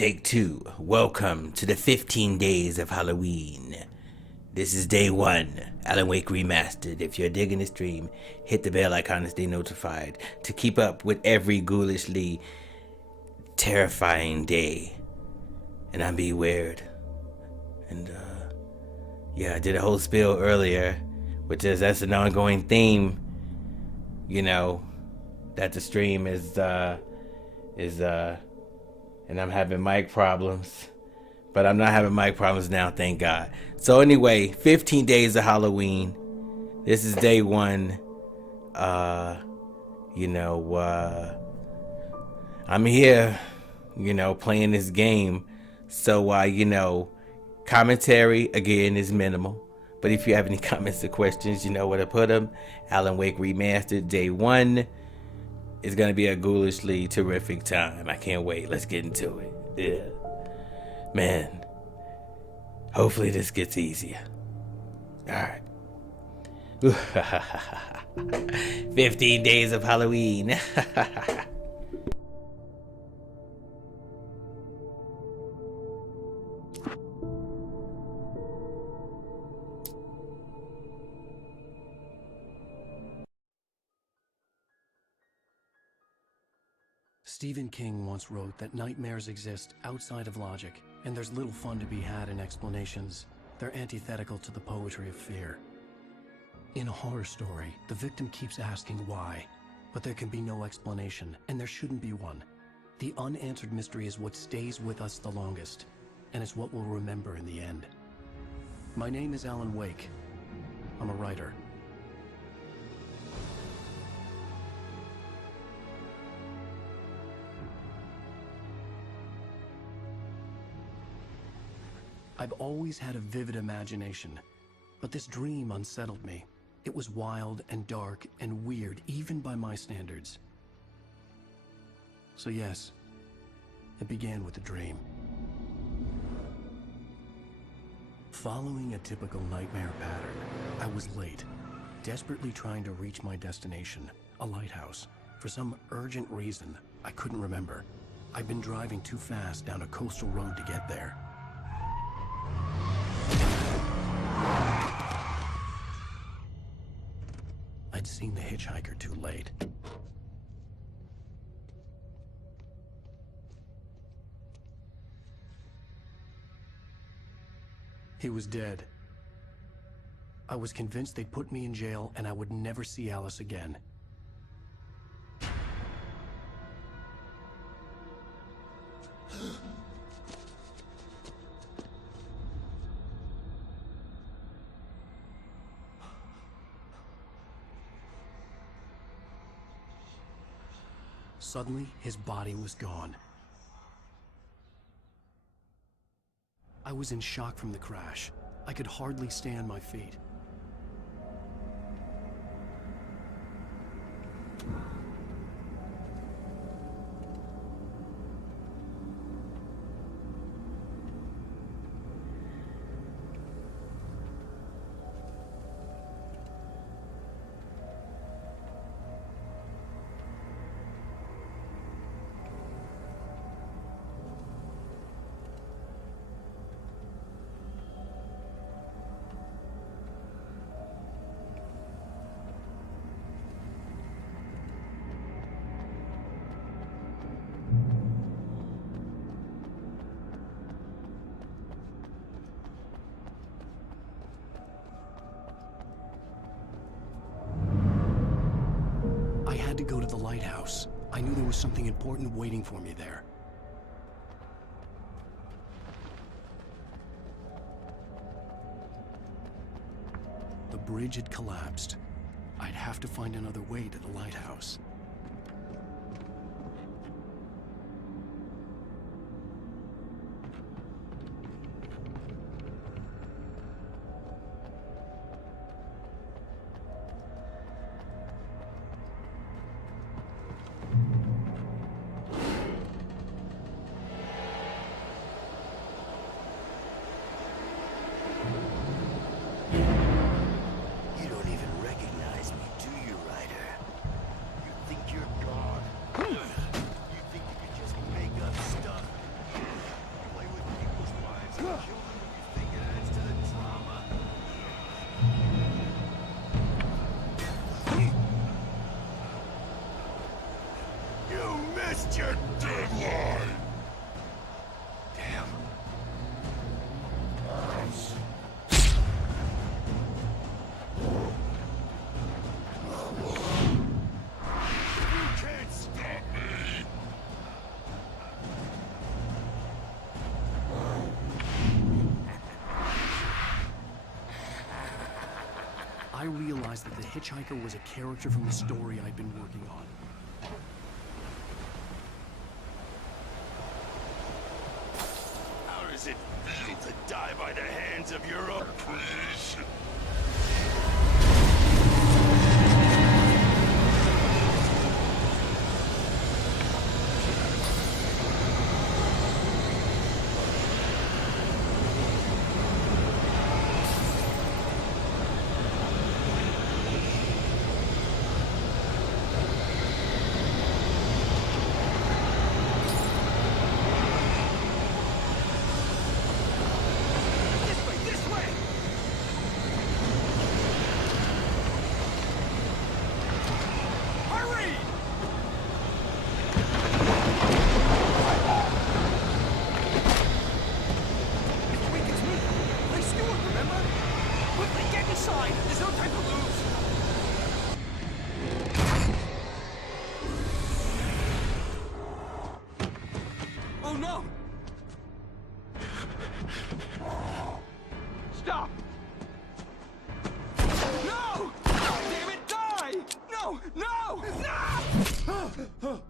Take two. Welcome to the 15 days of Halloween. This is day one, Alan Wake Remastered. If you're digging the stream, hit the bell icon to stay notified to keep up with every ghoulishly terrifying day. And I'm B.Weird. And I did a whole spiel earlier, which is that's an ongoing theme, that the stream is and I'm having mic problems. But I'm not having mic problems now, thank God. So anyway, 15 days of Halloween. This is day one. I'm here, playing this game. So, commentary, again, is minimal. But if you have any comments or questions, you know where to put them. Alan Wake Remastered, day one. It's going to be a ghoulishly terrific time. I can't wait. Let's get into it. Yeah. Man, hopefully this gets easier. Alright. 15 days of Halloween. Stephen King once wrote that nightmares exist outside of logic, and there's little fun to be had in explanations. They're antithetical to the poetry of fear. In a horror story, the victim keeps asking why, but there can be no explanation, and there shouldn't be one. The unanswered mystery is what stays with us the longest, and it's what we'll remember in the end. My name is Alan Wake. I'm a writer. I've always had a vivid imagination, but this dream unsettled me. It was wild and dark and weird, even by my standards. So yes, it began with a dream. Following a typical nightmare pattern, I was late, desperately trying to reach my destination, a lighthouse. For some urgent reason, I couldn't remember. I'd been driving too fast down a coastal road to get there. I'd seen the hitchhiker too late. He was dead. I was convinced they'd put me in jail and I would never see Alice again. Suddenly, his body was gone. I was in shock from the crash. I could hardly stay on my feet. I had to go to the lighthouse. I knew there was something important waiting for me there. The bridge had collapsed. I'd have to find another way to the lighthouse. You don't even recognize me, do you, Ryder? You're missed your deadline! Damn. You can't stop me! I realized that the hitchhiker was a character from the story I'd been working on. How does it feel to die by the hands of your own creation? Oh no! Stop! No! Damn it, die! No! No! No!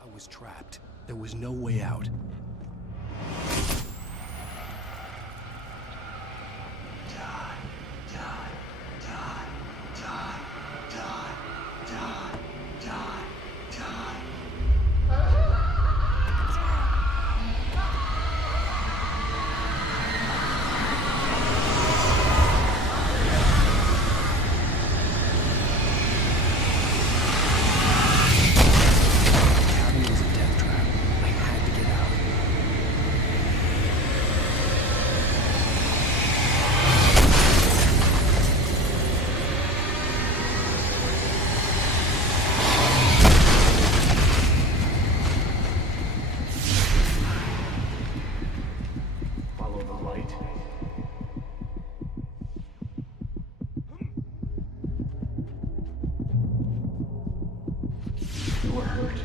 I was trapped. There was no way out. You are hurt.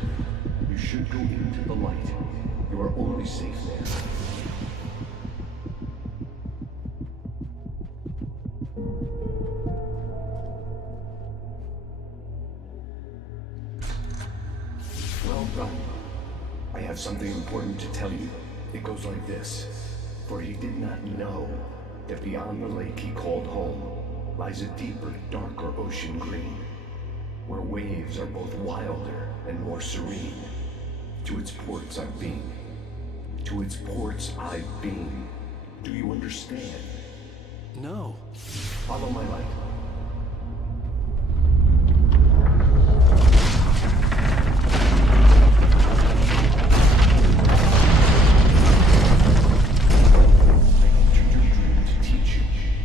You should go into the light. You are only safe there. Well done. I have something important to tell you. It goes like this. For he did not know that beyond the lake he called home lies a deeper, darker ocean green, where waves are both wilder and more serene. To its ports I've been. To its ports I've been. Do you understand? No. Follow my light. I entered your dream to teach you.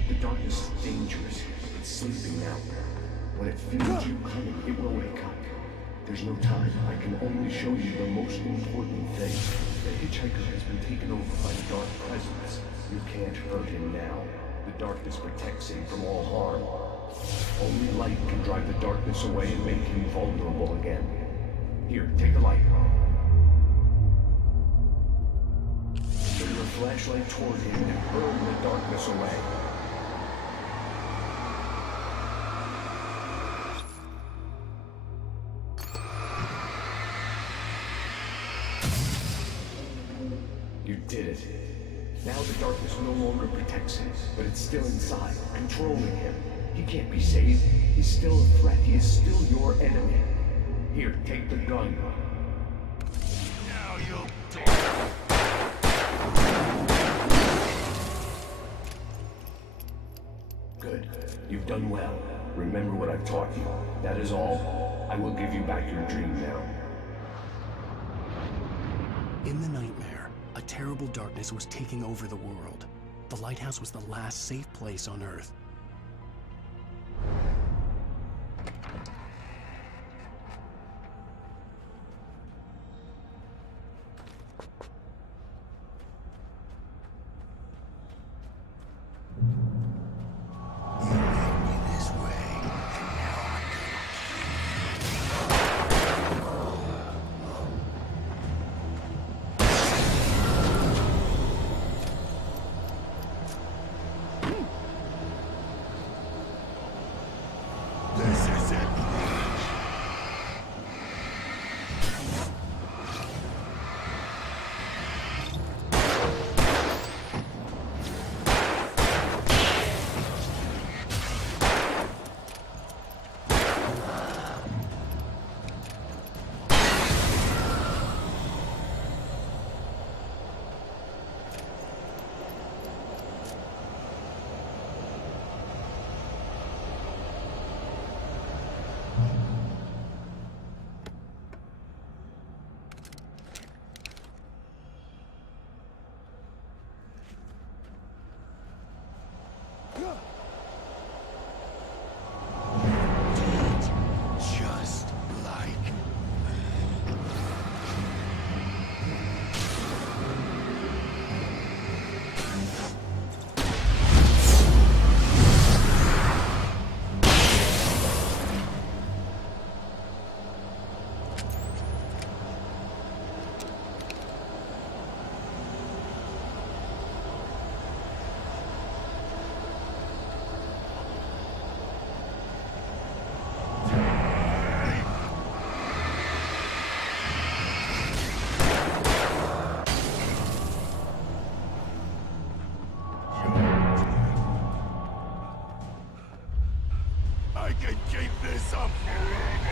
The darkness is dangerous. It's sleeping now. When it feels you coming, it will wake up. There's no time. I can only show you the most important thing. The hitchhiker has been taken over by the dark presence. You can't hurt him now. The darkness protects him from all harm. Only light can drive the darkness away and make him vulnerable again. Here, take the light. Turn your flashlight toward him and burn the darkness away. You did it. Now the darkness no longer protects him, but it's still inside, controlling him. He can't be saved. He's still a threat. He is still your enemy. Here, take the gun. Now you'll die. Good. You've done well. Remember what I've taught you. That is all. I will give you back your dream now. In the nightmare, a terrible darkness was taking over the world. The lighthouse was the last safe place on Earth. Just like I can keep this up forever.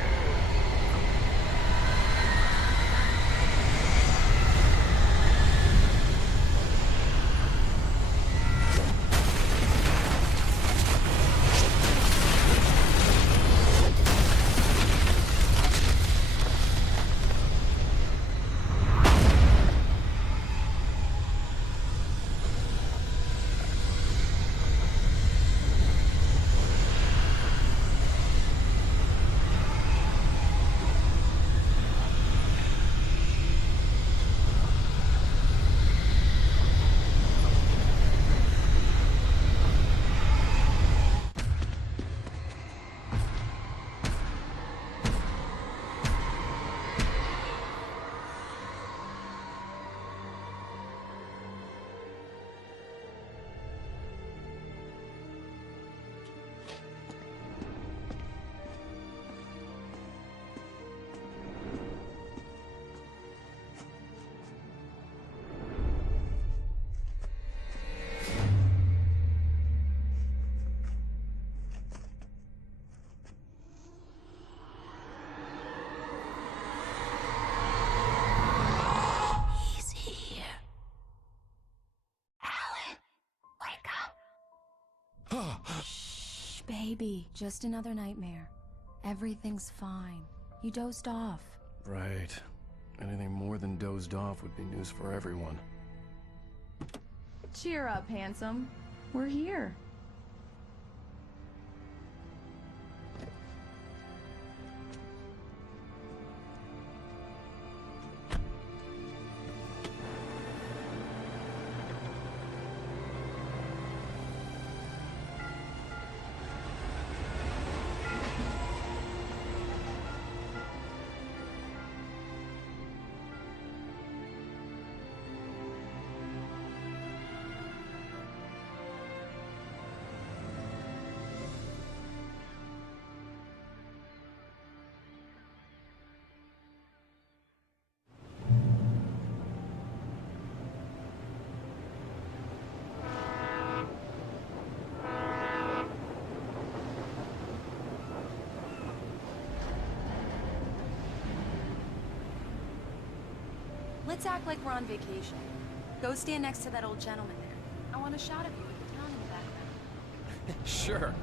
He's here. Alan, wake up. Shh, baby. Just another nightmare. Everything's fine. You dozed off. Right. Anything more than dozed off would be news for everyone. Cheer up, handsome. We're here. Let's act like we're on vacation. Go stand next to that old gentleman there. I want a shot of you with the town in the background. Sure.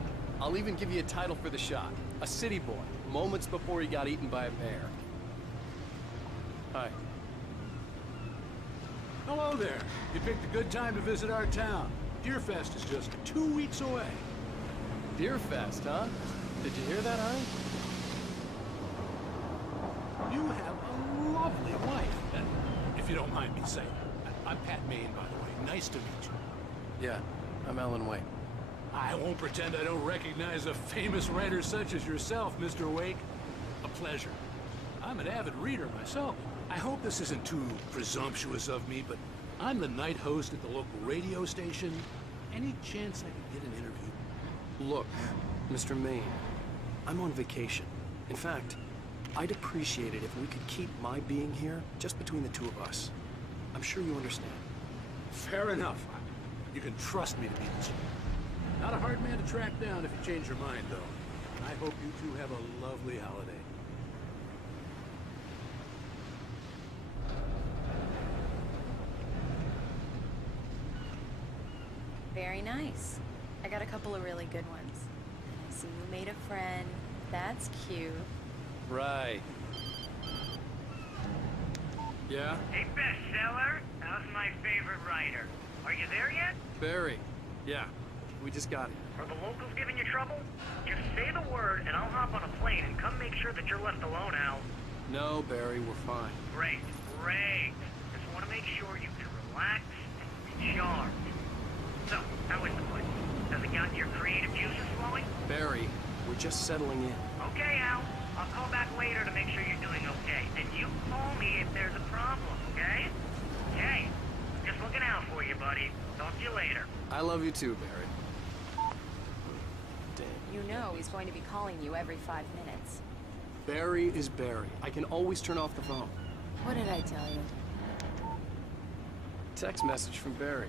I'll even give you a title for the shot. A city boy, moments before he got eaten by a bear. Hi. Hello there. You picked a good time to visit our town. Deerfest is just 2 weeks away. Deerfest, huh? Did you hear that, Arnie? You have a lovely wife. And if you don't mind me saying, I'm Pat Maine, by the way. Nice to meet you. Yeah, I'm Alan Wake. I won't pretend I don't recognize a famous writer such as yourself, Mr. Wake. A pleasure. I'm an avid reader myself. I hope this isn't too presumptuous of me, but I'm the night host at the local radio station. Any chance I could get an interview? Look, Mr. Maine, I'm on vacation. In fact, I'd appreciate it if we could keep my being here just between the two of us. I'm sure you understand. Fair enough. You can trust me to be this. Not a hard man to track down if you change your mind, though. I hope you two have a lovely holiday. Very nice. I got a couple of really good ones. I see you made a friend. That's cute. Right. Yeah? Hey, bestseller. How's my favorite writer? Are you there yet? Barry. Yeah, we just got it. Are the locals giving you trouble? Just say the word and I'll hop on a plane and come make sure that you're left alone, Al. No, Barry, we're fine. Great, great. Just want to make sure you can relax and recharge. So, how is the place? Has it gotten your creative juices flowing? Barry, we're just settling in. Okay, Al. I'll call back later to make sure you're doing okay. And you call me if there's a problem, okay? Okay. Just looking out for you, buddy. Talk to you later. I love you too, Barry. Damn. You know he's going to be calling you every 5 minutes. Barry is Barry. I can always turn off the phone. What did I tell you? Text message from Barry.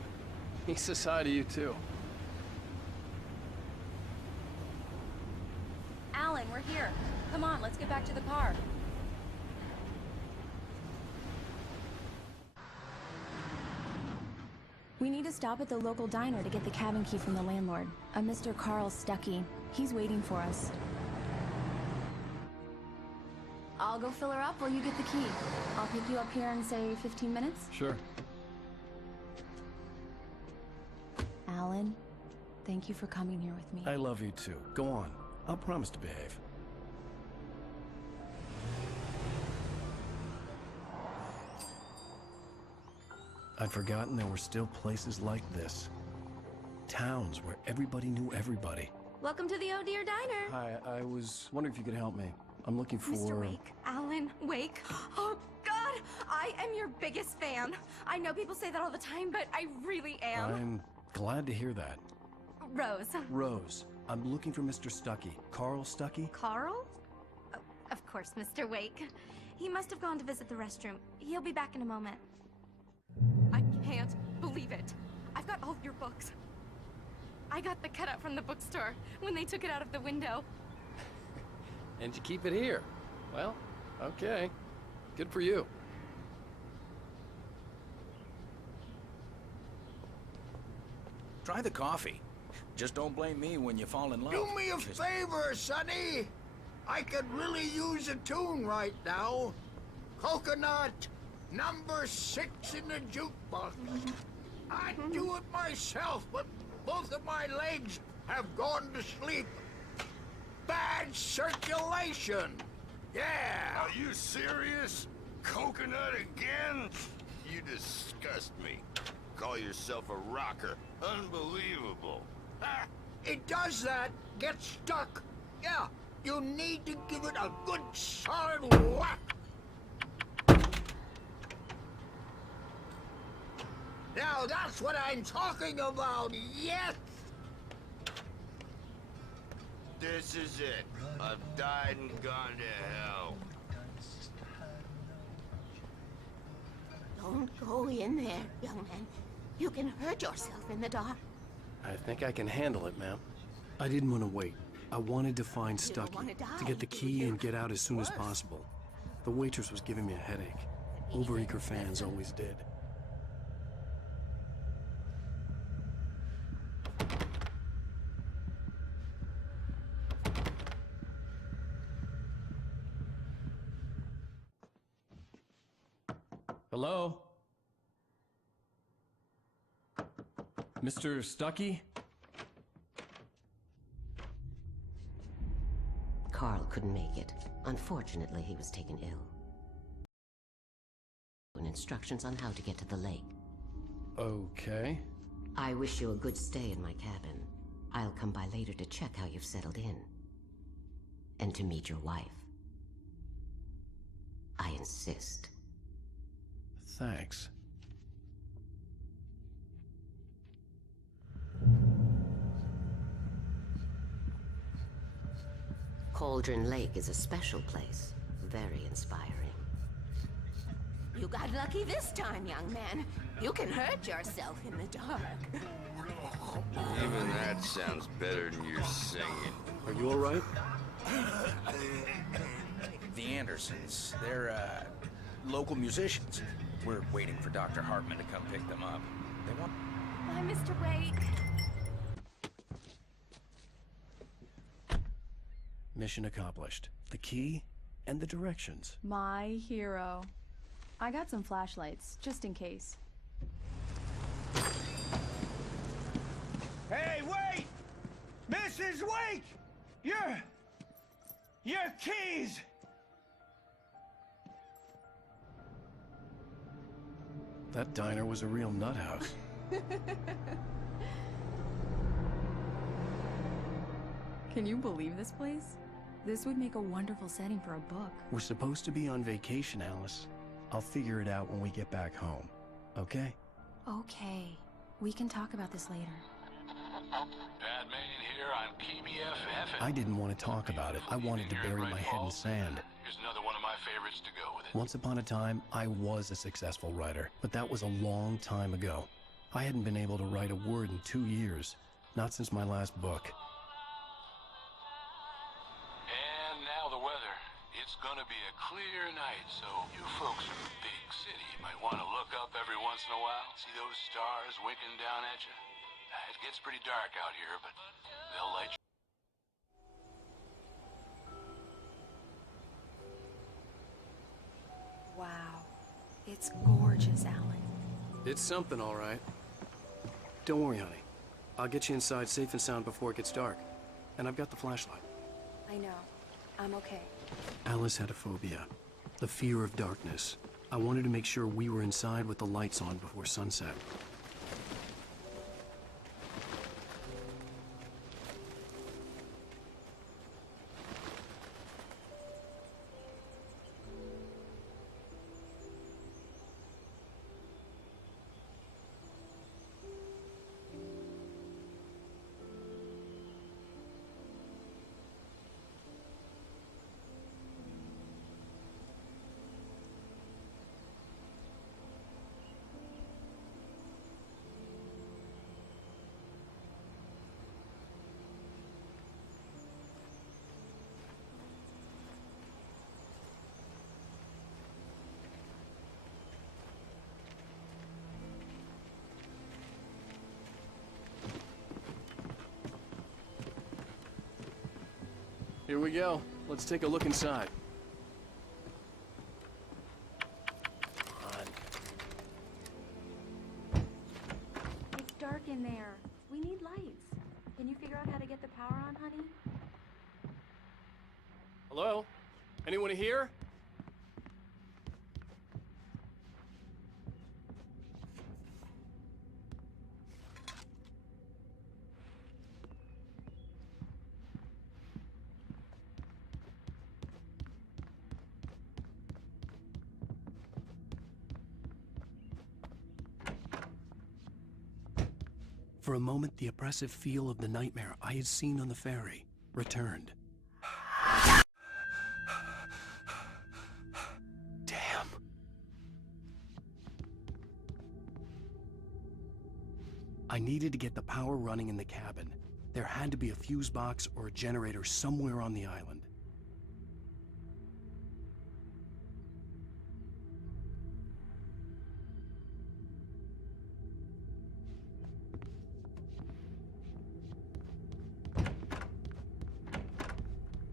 He says hi to you too. Alan, we're here. Come on, let's get back to the car. We need to stop at the local diner to get the cabin key from the landlord, a Mr. Carl Stuckey. He's waiting for us. I'll go fill her up while you get the key. I'll pick you up here in, say, 15 minutes? Sure. Alan, thank you for coming here with me. I love you too. Go on. I'll promise to behave. I'd forgotten there were still places like this. Towns where everybody knew everybody. Welcome to the Oh Dear Diner. Hi, I was wondering if you could help me. I'm looking for... Mr. Wake. Alan Wake. Oh, God! I am your biggest fan. I know people say that all the time, but I really am. I'm glad to hear that. Rose. Rose, I'm looking for Mr. Stuckey. Carl Stuckey? Carl? Oh, of course, Mr. Wake. He must have gone to visit the restroom. He'll be back in a moment. I can't believe it. I've got all of your books. I got the cutout from the bookstore when they took it out of the window. And you keep it here. Well, okay. Good for you. Try the coffee. Just don't blame me when you fall in love. Do me a favor, Sonny. I could really use a tune right now. Coconut, number 6 in the jukebox. I'd do it myself, but both of my legs have gone to sleep. Bad circulation. Yeah. Are you serious? Coconut again? You disgust me. Call yourself a rocker. Unbelievable. Ah, it does that. Get stuck. Yeah, you need to give it a good solid whack. Now that's what I'm talking about, yes! This is it. I've died and gone to hell. Don't go in there, young man. You can hurt yourself in the dark. I think I can handle it, ma'am. I didn't want to wait. I wanted to find You don't Stuckey, wanna die. to get the key and get out as soon as possible. The waitress was giving me a headache. Overeager fans always did. Hello? Mr. Stucky? Carl couldn't make it. Unfortunately, he was taken ill. And instructions on how to get to the lake. Okay. I wish you a good stay in my cabin. I'll come by later to check how you've settled in. And to meet your wife. I insist. Thanks. Cauldron Lake is a special place. Very inspiring. You got lucky this time, young man. You can hurt yourself in the dark. Even that sounds better than your singing. Are you alright? The Andersons, they're, local musicians. We're waiting for Dr. Hartman to come pick them up. They want... Bye, Mr. Wake. Mission accomplished. The key and the directions. My hero. I got some flashlights, just in case. Hey, wait! Mrs. Wake! Your keys! That diner was a real nut house. Can you believe this place? This would make a wonderful setting for a book. We're supposed to be on vacation, Alice. I'll figure it out when we get back home. Okay? Okay. We can talk about this later. Batman here on KBFF. I didn't want to talk about it. I wanted to bury my head in sand. Here's another one of my favorites to go with it. Once upon a time, I was a successful writer, but that was a long time ago. I hadn't been able to write a word in 2 years. Not since my last book. And now the weather. It's gonna be a clear night, so you folks in the big city might want to look up every once in a while. See those stars winking down at you? It gets pretty dark out here, but they'll light you. Wow. It's gorgeous, Alan. It's something, all right. Don't worry, honey. I'll get you inside safe and sound before it gets dark. And I've got the flashlight. I know. I'm okay. Alice had a phobia. The fear of darkness. I wanted to make sure we were inside with the lights on before sunset. Here we go. Let's take a look inside. It's dark in there. We need lights. Can you figure out how to get the power on, honey? Hello? Anyone here? For a moment, the oppressive feel of the nightmare I had seen on the ferry returned. Damn. I needed to get the power running in the cabin. There had to be a fuse box or a generator somewhere on the island.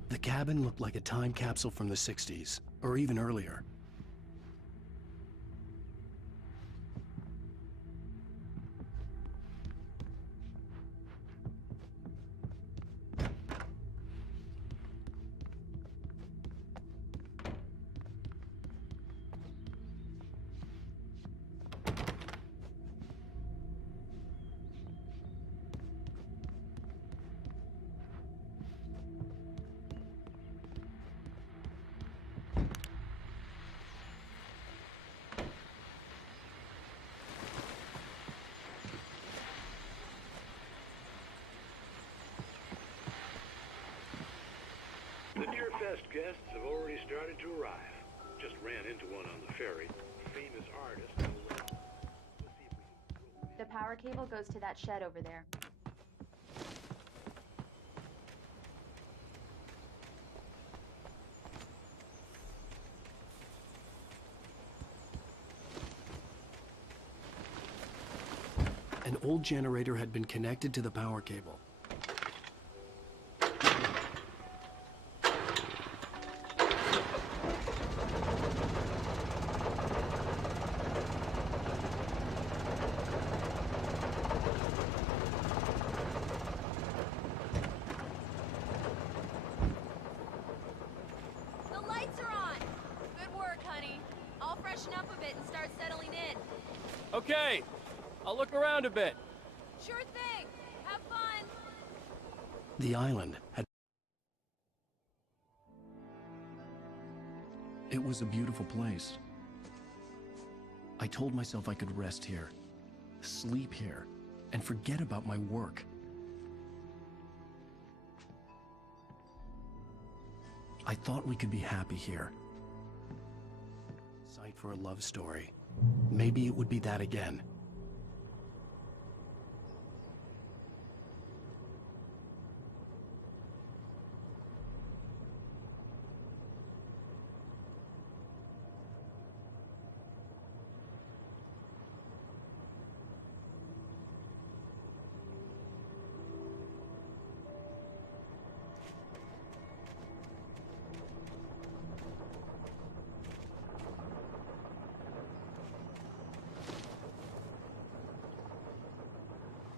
The cabin looked like a time capsule from the 60s, or even earlier. best guests have already started to arrive. Just ran into one on the ferry. Famous artist. The power cable goes to that shed over there. An old generator had been connected to the power cable. The lights are on! Good work, honey. I'll freshen up a bit and start settling in. Okay, I'll look around a bit. Sure thing. Have fun. The island had... It was a beautiful place. I told myself I could rest here, sleep here, and forget about my work. I thought we could be happy here. Sight for a love story. Maybe it would be that again.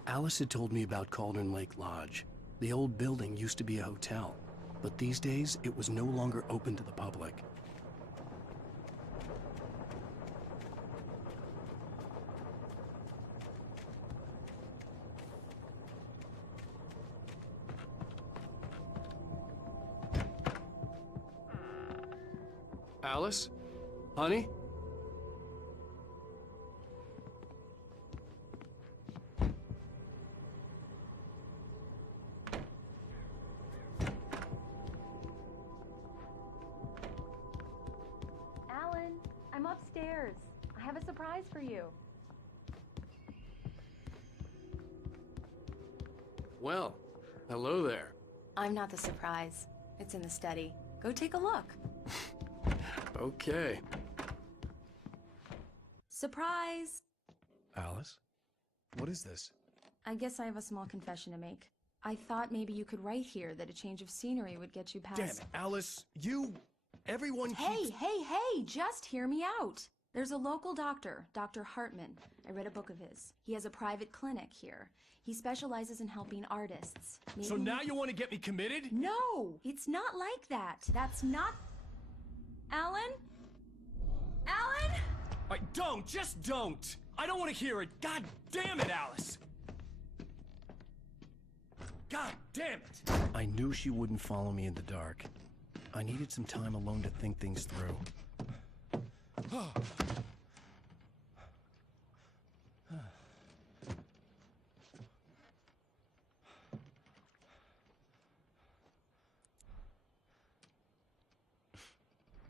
Alice had told me about Cauldron Lake Lodge. The old building used to be a hotel, but these days it was no longer open to the public. Alice? Honey? Alan, I'm upstairs. I have a surprise for you. Well, hello there. I'm not the surprise. It's in the study. Go take a look. Okay. Surprise! Alice? What is this? I guess I have a small confession to make. I thought maybe you could write here that a change of scenery would get you past... Damn it, Alice! Everyone Hey, keeps... hey, just hear me out. There's a local doctor, Dr. Hartman. I read a book of his. He has a private clinic here. He specializes in helping artists. So now you want to get me committed? No, it's not like that. That's not... Alan? Alan? Just don't! I don't want to hear it! God damn it, Alice! God damn it! I knew she wouldn't follow me in the dark. I needed some time alone to think things through.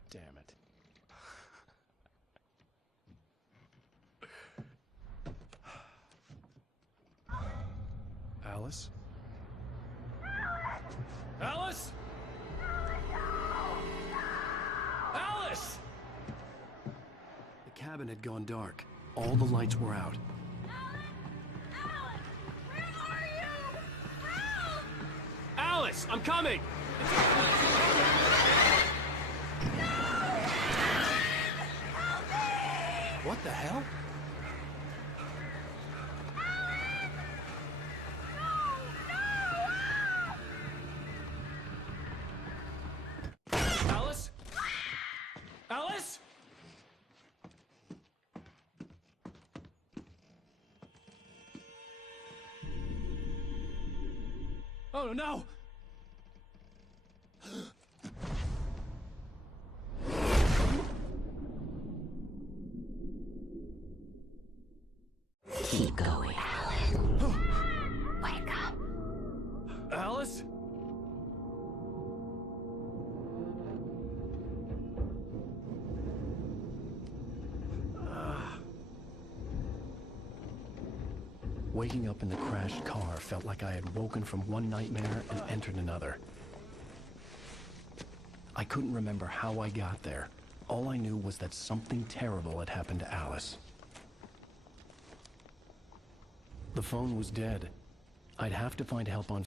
Damn it. Alice? Alice? Alice! The cabin had gone dark. All the lights were out. Alice, I'm coming! What the hell? Alice? Alice? Oh no! Keep going, Alan. Wake up. Alice? Waking up in the crashed car felt like I had woken from one nightmare and entered another. I couldn't remember how I got there. All I knew was that something terrible had happened to Alice. The phone was dead. I'd have to find help on...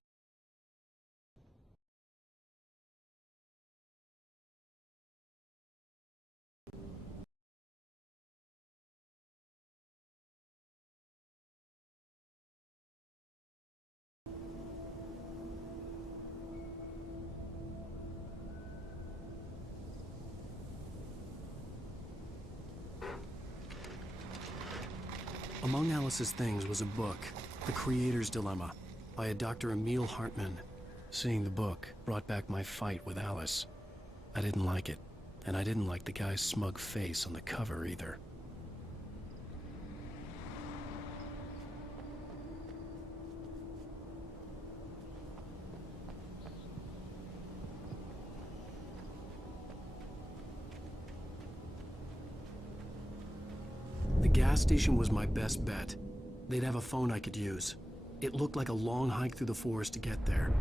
Among Alice's things was a book, The Creator's Dilemma, by a Dr. Emil Hartmann. Seeing the book brought back my fight with Alice. I didn't like it, and I didn't like the guy's smug face on the cover either. The gas station was my best bet. They'd have a phone I could use. It looked like a long hike through the forest to get there.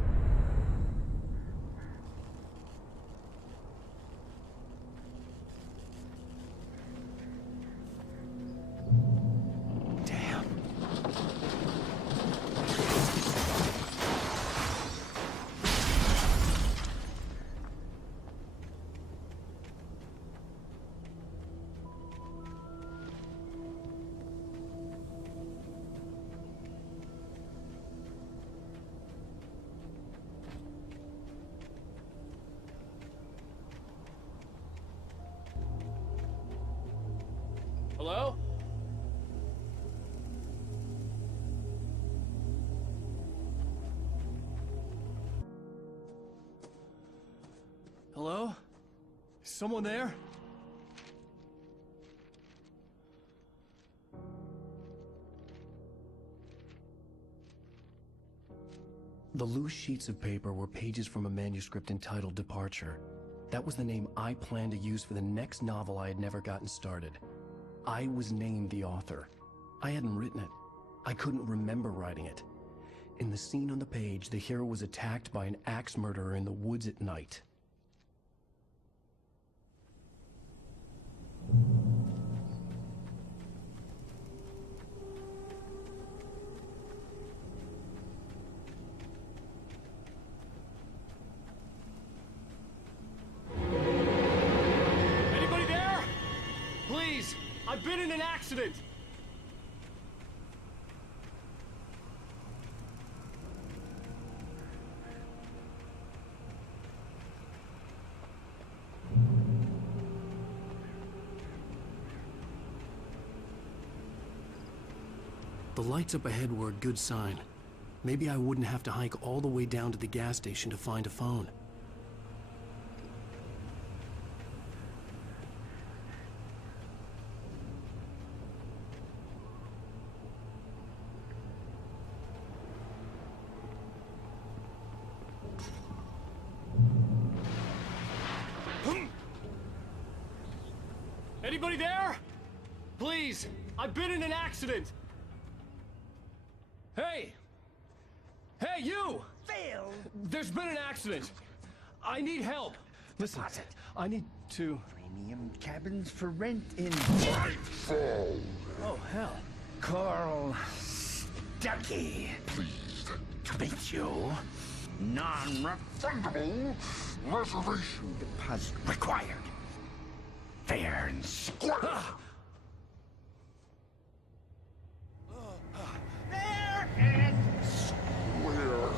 Hello? Hello? Is someone there? The loose sheets of paper were pages from a manuscript entitled Departure. That was the name I planned to use for the next novel I had never gotten started. I was named the author. I hadn't written it. I couldn't remember writing it. In the scene on the page, the hero was attacked by an axe murderer in the woods at night. Anybody there? Please, I've been in an accident. The lights up ahead were a good sign. Maybe I wouldn't have to hike all the way down to the gas station to find a phone. Anybody there? Please, I've been in an accident. Hey! Hey, you! Phil! There's been an accident. I need help. Listen, I need to... Premium cabins for rent in... Nightfall! Oh, hell. Carl Stuckey. Pleased To meet you. Non-refundable reservation deposit required. Fair and square. Fair and where?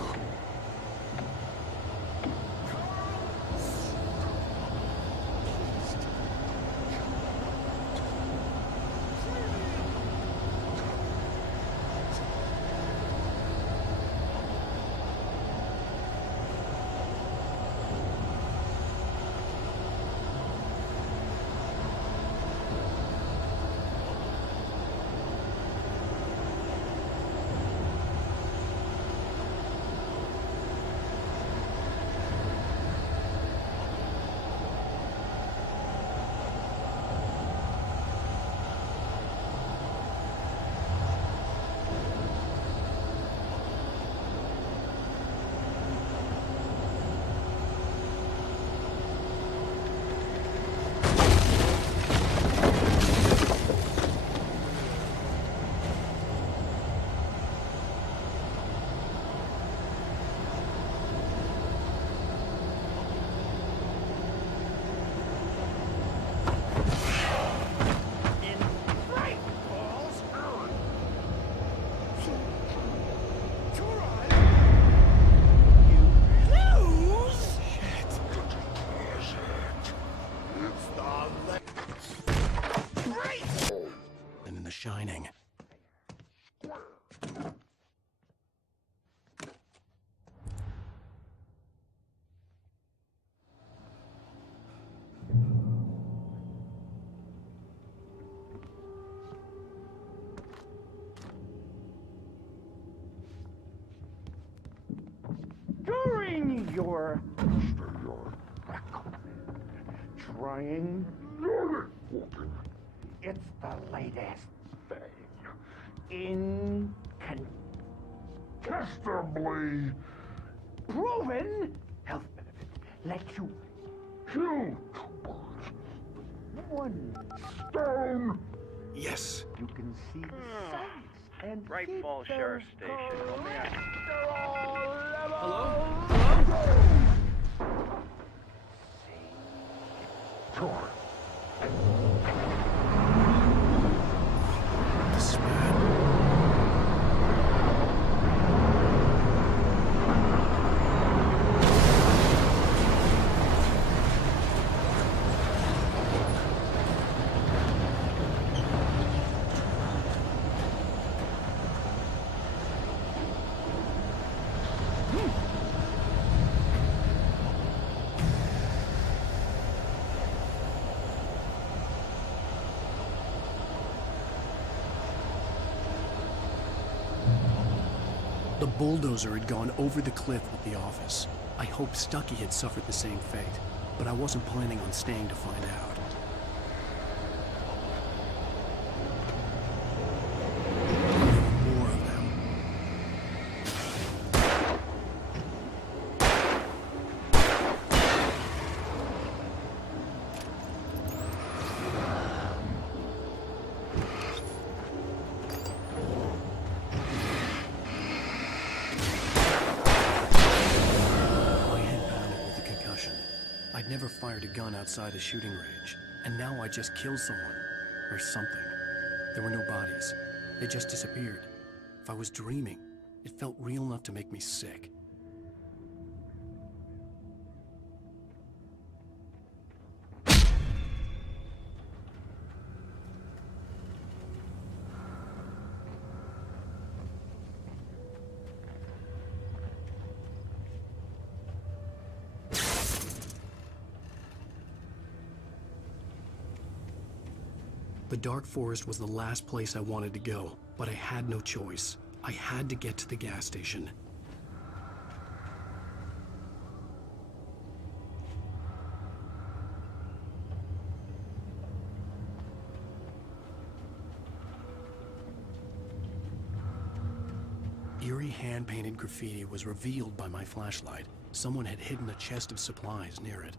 During your trying, it's the latest thing. Incontestably proven health benefits let you kill two birds with one stone. Yes. You can see the sights and Bright keep Falls those Sheriff Station. Hello? This is bad. The bulldozer had gone over the cliff with the office. I hoped Stucky had suffered the same fate, but I wasn't planning on staying to find out. More of them. I'd never fired a gun outside a shooting range, and now I just killed someone. Or something. There were no bodies. They just disappeared. If I was dreaming, it felt real enough to make me sick. The dark forest was the last place I wanted to go, but I had no choice. I had to get to the gas station. Eerie hand-painted graffiti was revealed by my flashlight. Someone had hidden a chest of supplies near it.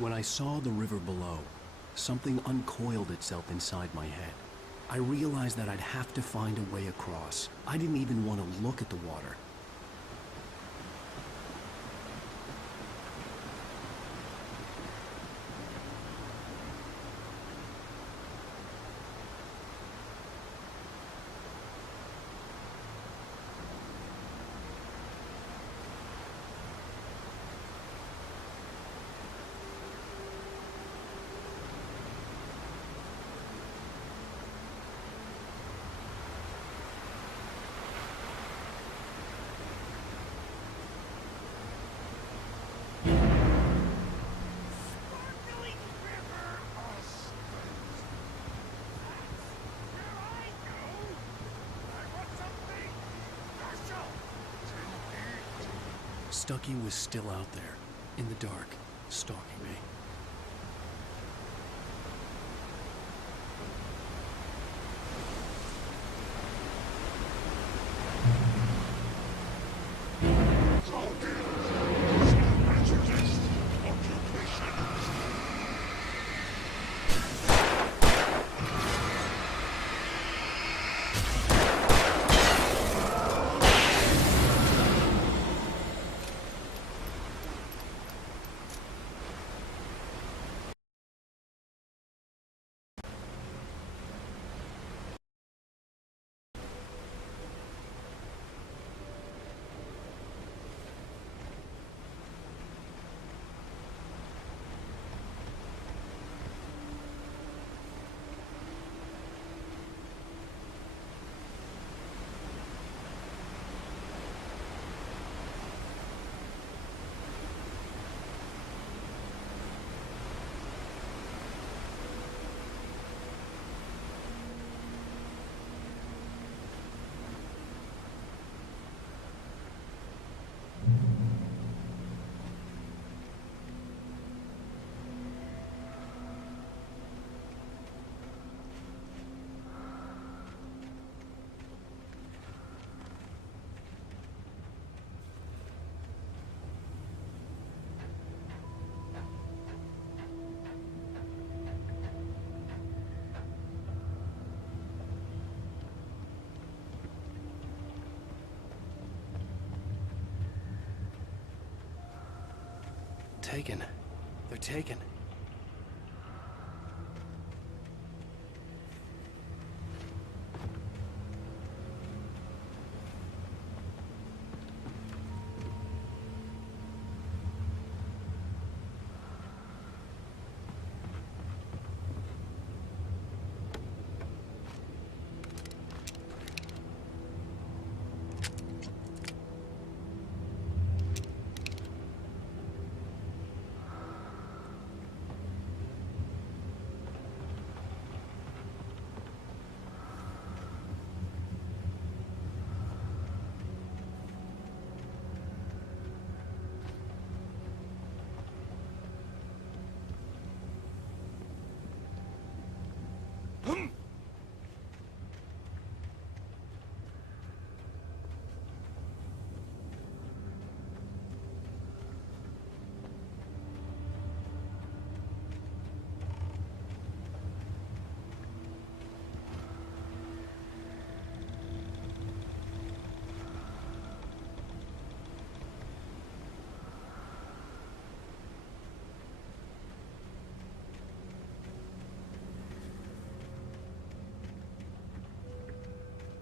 When I saw the river below, something uncoiled itself inside my head. I realized that I'd have to find a way across. I didn't even want to look at the water. Stucky was still out there, in the dark, stalking me. Taken. They're taken.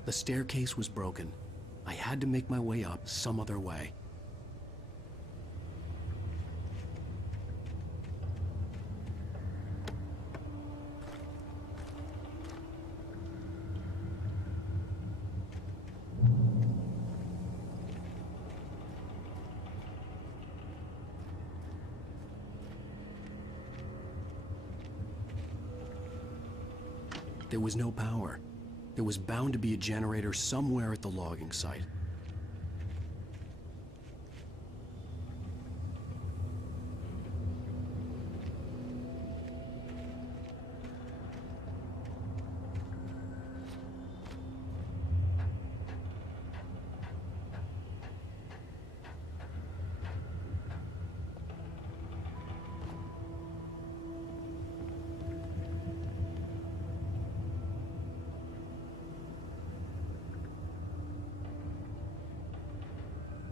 The staircase was broken. I had to make my way up some other way. There was no power. There was bound to be a generator somewhere at the logging site.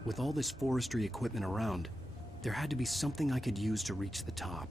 With all this forestry equipment around, there had to be something I could use to reach the top.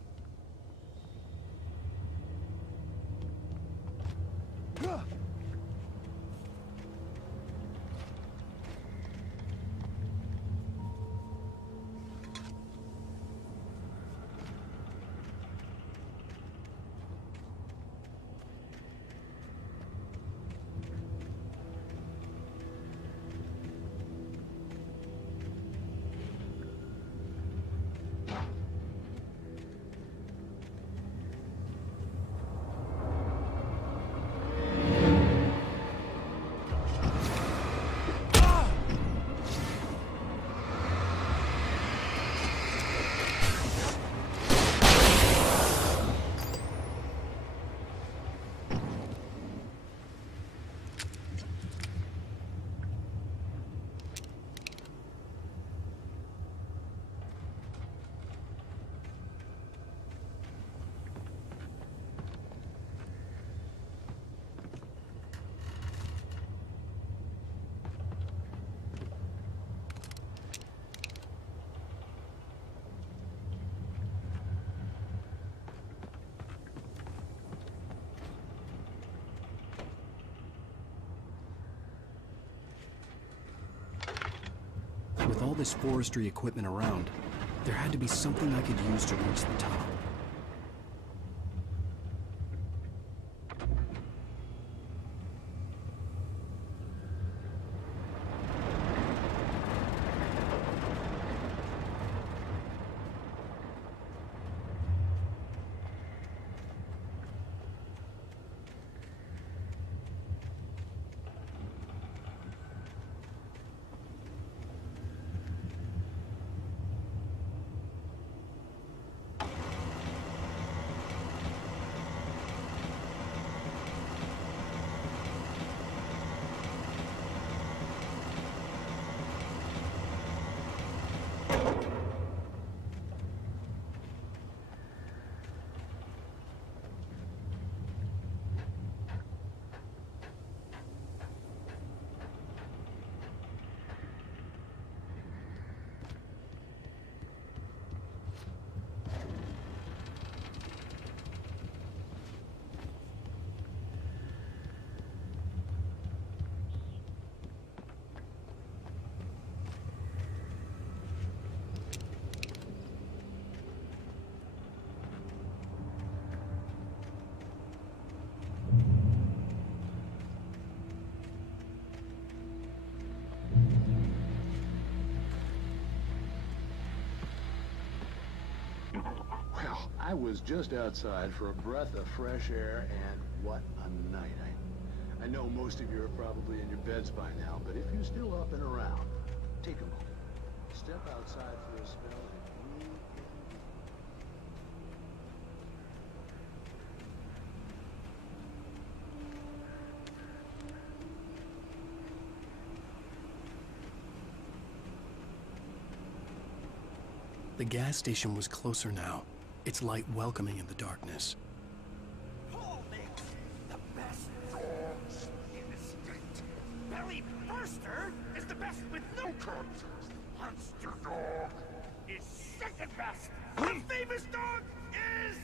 With all this forestry equipment around, there had to be something I could use to reach the top. Well, I was just outside for a breath of fresh air, and what a night. I know most of you are probably in your beds by now, but if you're still up and around, take a moment. Step outside for a spell and breathe in. The gas station was closer now, its light welcoming in the darkness. The best dogs in the state. Belly Burster is the best with no contest. Monster Dog is second best. The famous dog is...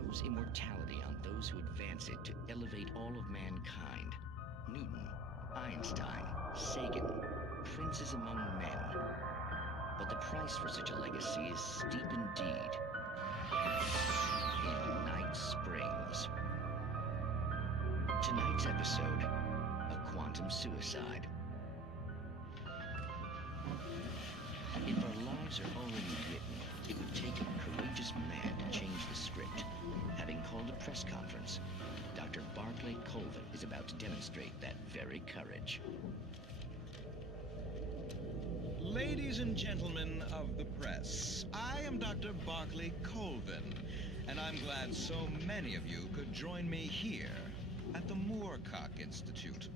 bestows immortality on those who advance it to elevate all of mankind. Newton, Einstein, Sagan, princes among men. But the price for such a legacy is steep indeed. In Night Springs. Tonight's episode, a quantum suicide. If our lives are already written, it would take a courageous man to change the script. Having called a press conference, Dr. Barclay Colvin is about to demonstrate that very courage. Ladies and gentlemen of the press, I am Dr. Barclay Colvin, and I'm glad so many of you could join me here at the Moorcock Institute.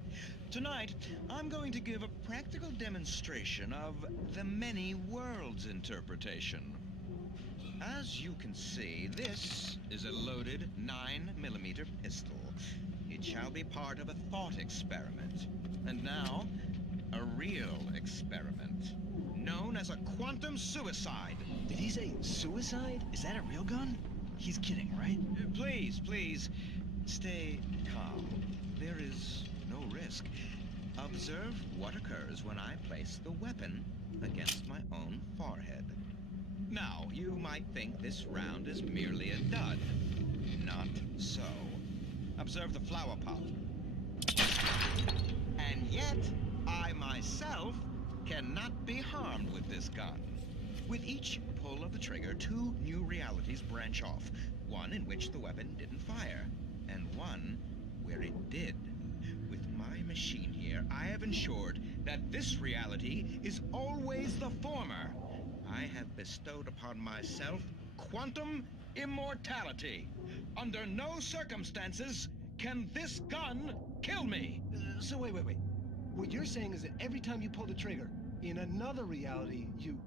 Tonight, I'm going to give a practical demonstration of the many worlds interpretation. As you can see, this is a loaded 9mm pistol. It shall be part of a thought experiment. And now, a real experiment, known as a quantum suicide. Did he say suicide? Is that a real gun? He's kidding, right? Please, stay calm. There is no risk. Observe what occurs when I place the weapon against my own forehead. Now, you might think this round is merely a dud. Not so. Observe the flower pot. And yet, I myself cannot be harmed with this gun. With each pull of the trigger, two new realities branch off. One in which the weapon didn't fire, and one where it did. With my machine here, I have ensured that this reality is always the former. I have bestowed upon myself quantum immortality. Under no circumstances can this gun kill me. So wait. What you're saying is that every time you pull the trigger, in another reality, you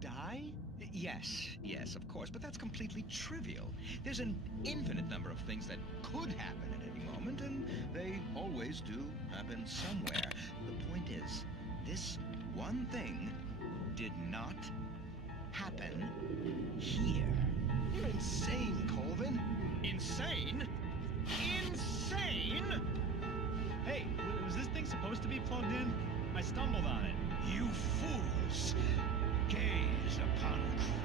die? Yes, of course, but that's completely trivial. There's an infinite number of things that could happen at any moment, and they always do happen somewhere. The point is, this one thing did not happen here. You're insane, Colvin. Insane? Insane? Hey, was this thing supposed to be plugged in? I stumbled on it. You fools! Gaze upon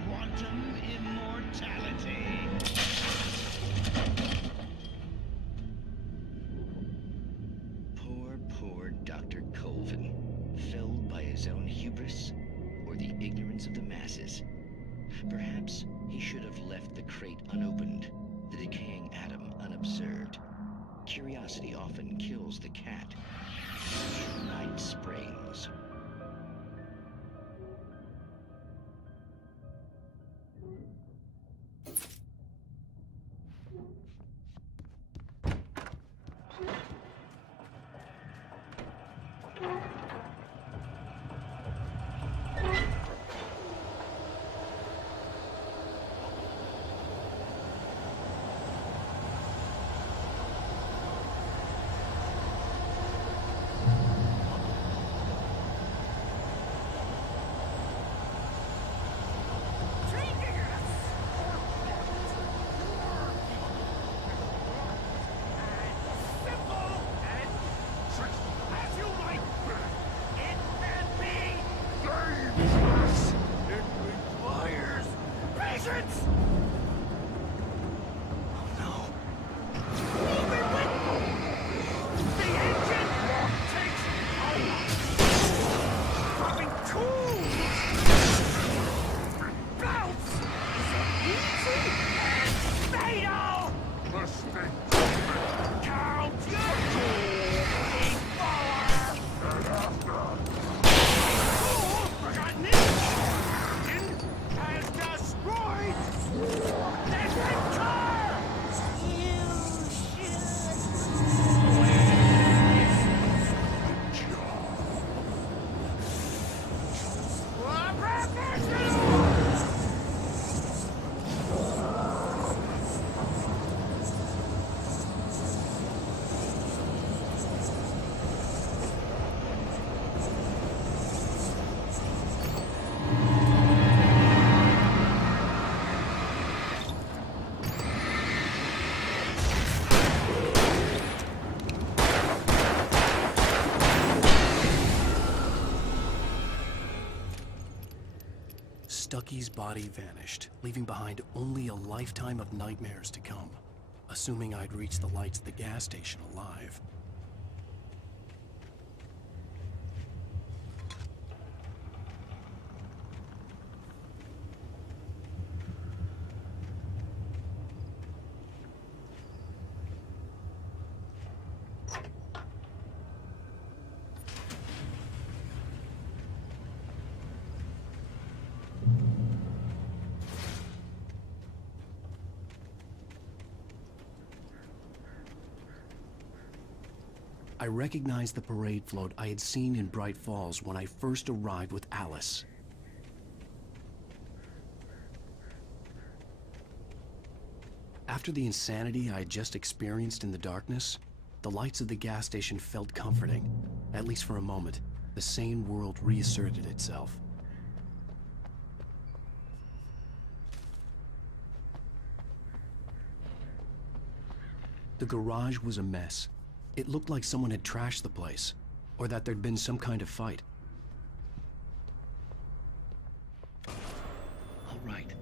quantum immortality. Poor Dr. Colvin, felled by his own hubris or the ignorance of the masses. Perhaps he should have left the crate unopened, the decaying atom unobserved. Curiosity often kills the cat. Night Springs. Stucky's body vanished, leaving behind only a lifetime of nightmares to come, assuming I'd reach the lights at the gas station alive. I recognized the parade float I had seen in Bright Falls when I first arrived with Alice. After the insanity I had just experienced in the darkness, the lights of the gas station felt comforting. At least for a moment, the sane world reasserted itself. The garage was a mess. It looked like someone had trashed the place, or that there'd been some kind of fight. All right.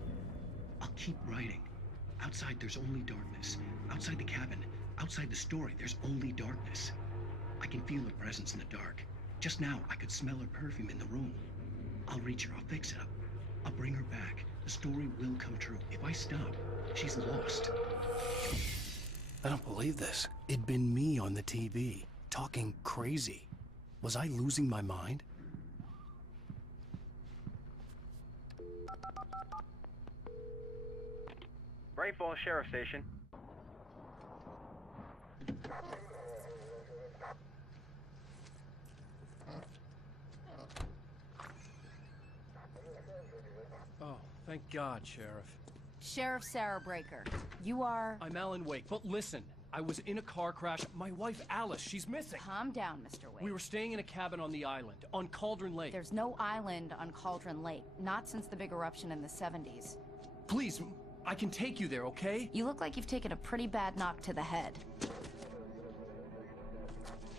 I'll keep writing. Outside, there's only darkness. Outside the cabin, outside the story, there's only darkness. I can feel her presence in the dark. Just now, I could smell her perfume in the room. I'll reach her. I'll fix it up. I'll bring her back. The story will come true. If I stop, she's lost. I don't believe this. It'd been me on the TV, talking crazy. Was I losing my mind? Bright Falls Sheriff Station. Oh, thank God, Sheriff. Sheriff Sarah Breaker, you are... I'm Alan Wake, but listen, I was in a car crash. My wife, Alice, she's missing. Calm down, Mr. Wake. We were staying in a cabin on the island, on Cauldron Lake. There's no island on Cauldron Lake, not since the big eruption in the 70s. Please, I can take you there, okay? You look like you've taken a pretty bad knock to the head.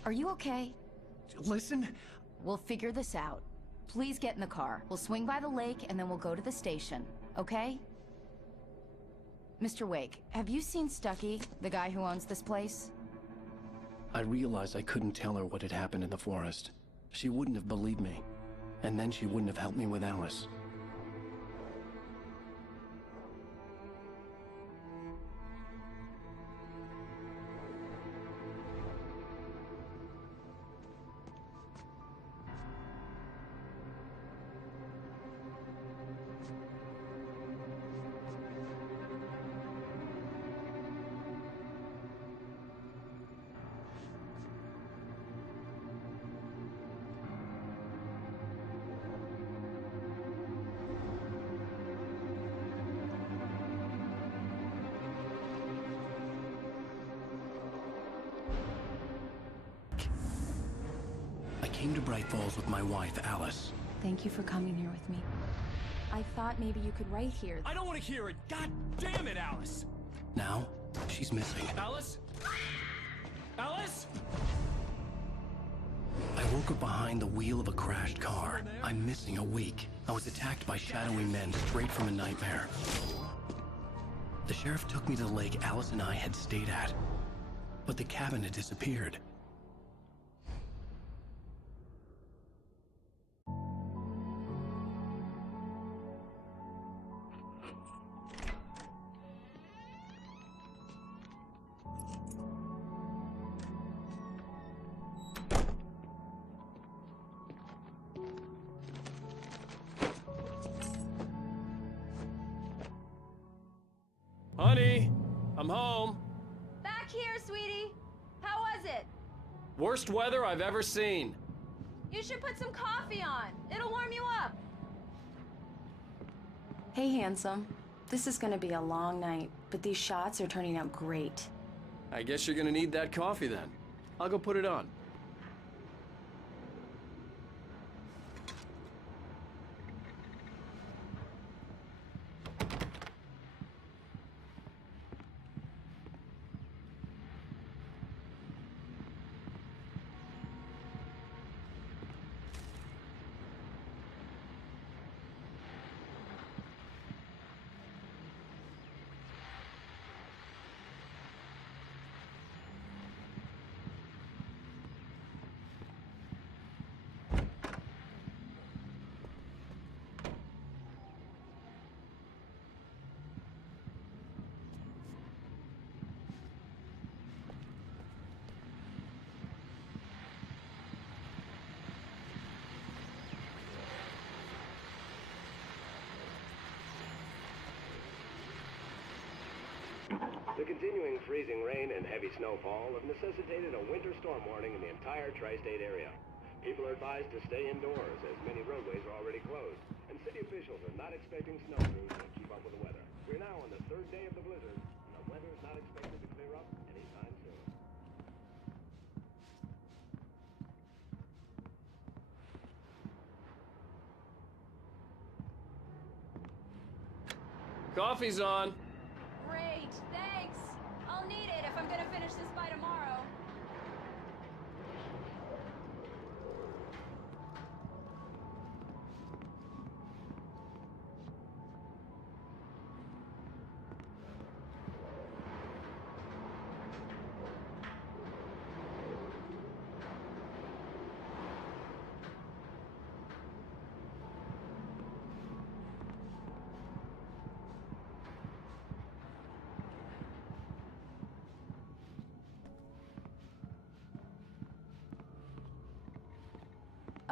Are you okay? Listen. We'll figure this out. Please get in the car. We'll swing by the lake and then we'll go to the station, okay? Mr. Wake, have you seen Stucky, the guy who owns this place? I realized I couldn't tell her what had happened in the forest. She wouldn't have believed me. And then she wouldn't have helped me with Alice. I came to Bright Falls with my wife, Alice. Thank you for coming here with me. I thought maybe you could write here. I don't want to hear it! God damn it, Alice! Now, she's missing. Alice? Alice? I woke up behind the wheel of a crashed car. I'm missing a week. I was attacked by shadowy men straight from a nightmare. The sheriff took me to the lake Alice and I had stayed at. But the cabin had disappeared. Honey, I'm home. Back here, sweetie. How was it? Worst weather I've ever seen. You should put some coffee on. It'll warm you up. Hey, handsome. This is gonna be a long night, but these shots are turning out great. I guess you're gonna need that coffee then. I'll go put it on. continuing freezing rain and heavy snowfall have necessitated a winter storm warning in the entire tri-state area. People are advised to stay indoors as many roadways are already closed, and city officials are not expecting snow crews to keep up with the weather. We're now on the third day of the blizzard, and the weather is not expected to clear up anytime soon. Coffee's on. Great, thanks. I'll need it if I'm gonna finish this by tomorrow.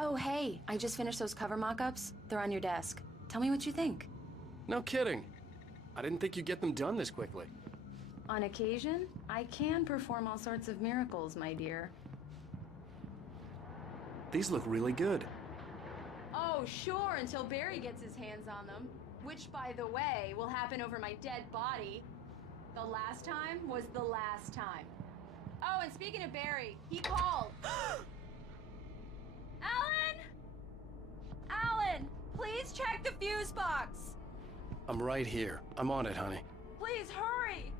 Oh, hey, I just finished those cover mock-ups. They're on your desk. Tell me what you think. No kidding. I didn't think you'd get them done this quickly. On occasion, I can perform all sorts of miracles, my dear. These look really good. Oh, sure, until Barry gets his hands on them. Which, by the way, will happen over my dead body. The last time was the last time. Oh, and speaking of Barry, he called. Alan! Alan! Please check the fuse box! I'm right here. I'm on it, honey. Please hurry!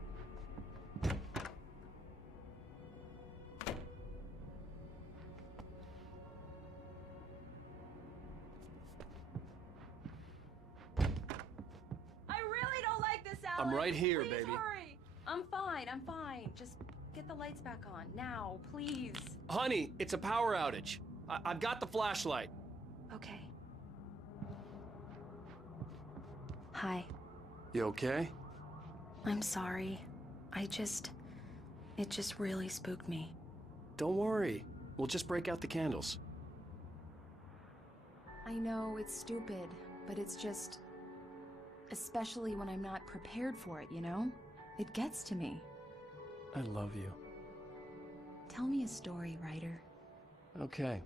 I really don't like this, Alan! I'm right here, Please baby. Hurry! I'm fine. Just get the lights back on. Now, please. Honey, it's a power outage. I've got the flashlight. Okay. Hi. You okay? I'm sorry. It just really spooked me. Don't worry. We'll just break out the candles. I know it's stupid, but it's just... Especially when I'm not prepared for it, you know? It gets to me. I love you. Tell me a story, writer. Okay.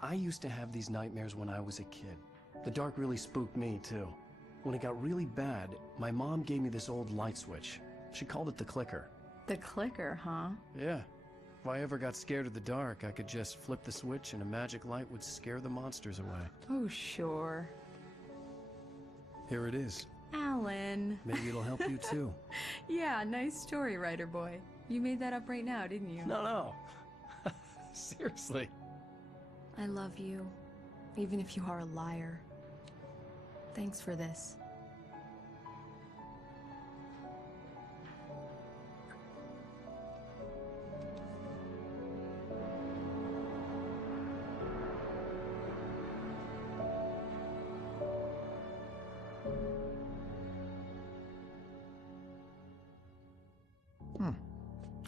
I used to have these nightmares when I was a kid. The dark really spooked me, too. When it got really bad, my mom gave me this old light switch. She called it the clicker. The clicker, huh? Yeah. If I ever got scared of the dark, I could just flip the switch and a magic light would scare the monsters away. Oh, sure. Here it is. Alan. Maybe it'll help you, too. Yeah, nice story, writer boy. You made that up right now, didn't you? No. Seriously. I love you, even if you are a liar. Thanks for this.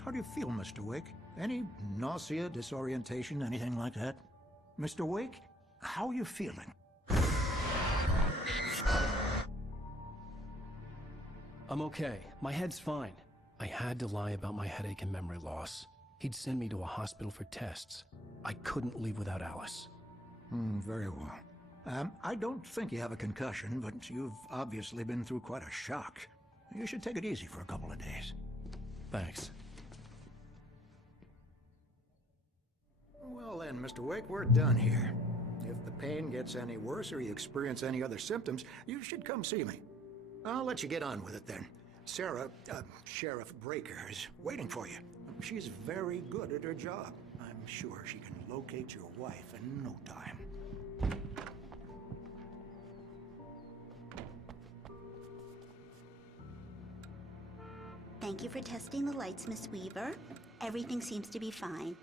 How do you feel, Mr. Wake? Any nausea, disorientation, anything like that? Mr. Wake, how are you feeling? I'm okay. My head's fine. I had to lie about my headache and memory loss. He'd send me to a hospital for tests. I couldn't leave without Alice. Very well. I don't think you have a concussion, but you've obviously been through quite a shock. You should take it easy for a couple of days. Thanks. Well then, Mr. Wake, we're done here. If the pain gets any worse or you experience any other symptoms, you should come see me. I'll let you get on with it then. Sarah, Sheriff Breaker, is waiting for you. She's very good at her job. I'm sure she can locate your wife in no time. Thank you for testing the lights, Miss Weaver. Everything seems to be fine.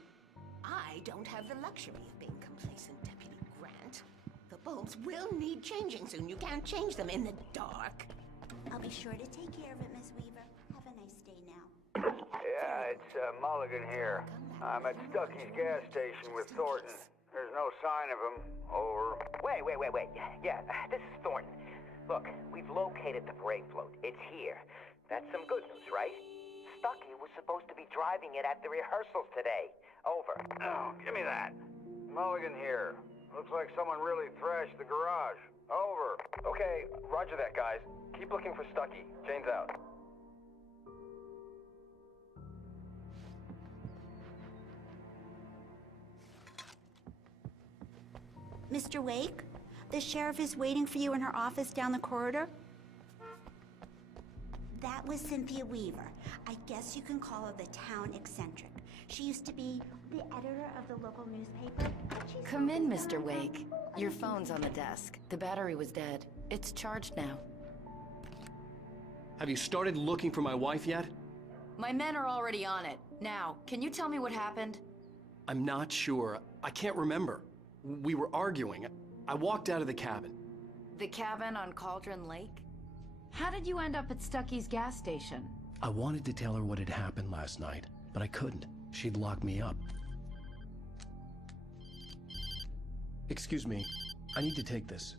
I don't have the luxury of being complacent, Deputy Grant. The bulbs will need changing soon. You can't change them in the dark. I'll be sure to take care of it, Miss Weaver. Have a nice day now. Yeah, it's Mulligan here. I'm at Stucky's gas station with Thornton. There's no sign of him. Over. Wait. Yeah, this is Thornton. Look, we've located the brake float. It's here. That's some good news, right? Stucky was supposed to be driving it at the rehearsals today. Over. Oh, give me that. Mulligan here. Looks like someone really thrashed the garage. Over. Okay, roger that, guys. Keep looking for Stucky. Jane's out. Mr. Wake, the sheriff is waiting for you in her office down the corridor. That was Cynthia Weaver. I guess you can call her the town eccentric. She used to be the editor of the local newspaper. Come in, Mr. Wake. Your phone's on the desk. The battery was dead. It's charged now. Have you started looking for my wife yet? My men are already on it. Now, can you tell me what happened? I'm not sure. I can't remember. We were arguing. I walked out of the cabin. The cabin on Cauldron Lake? How did you end up at Stucky's gas station? I wanted to tell her what had happened last night, but I couldn't. She'd lock me up. Excuse me. I need to take this.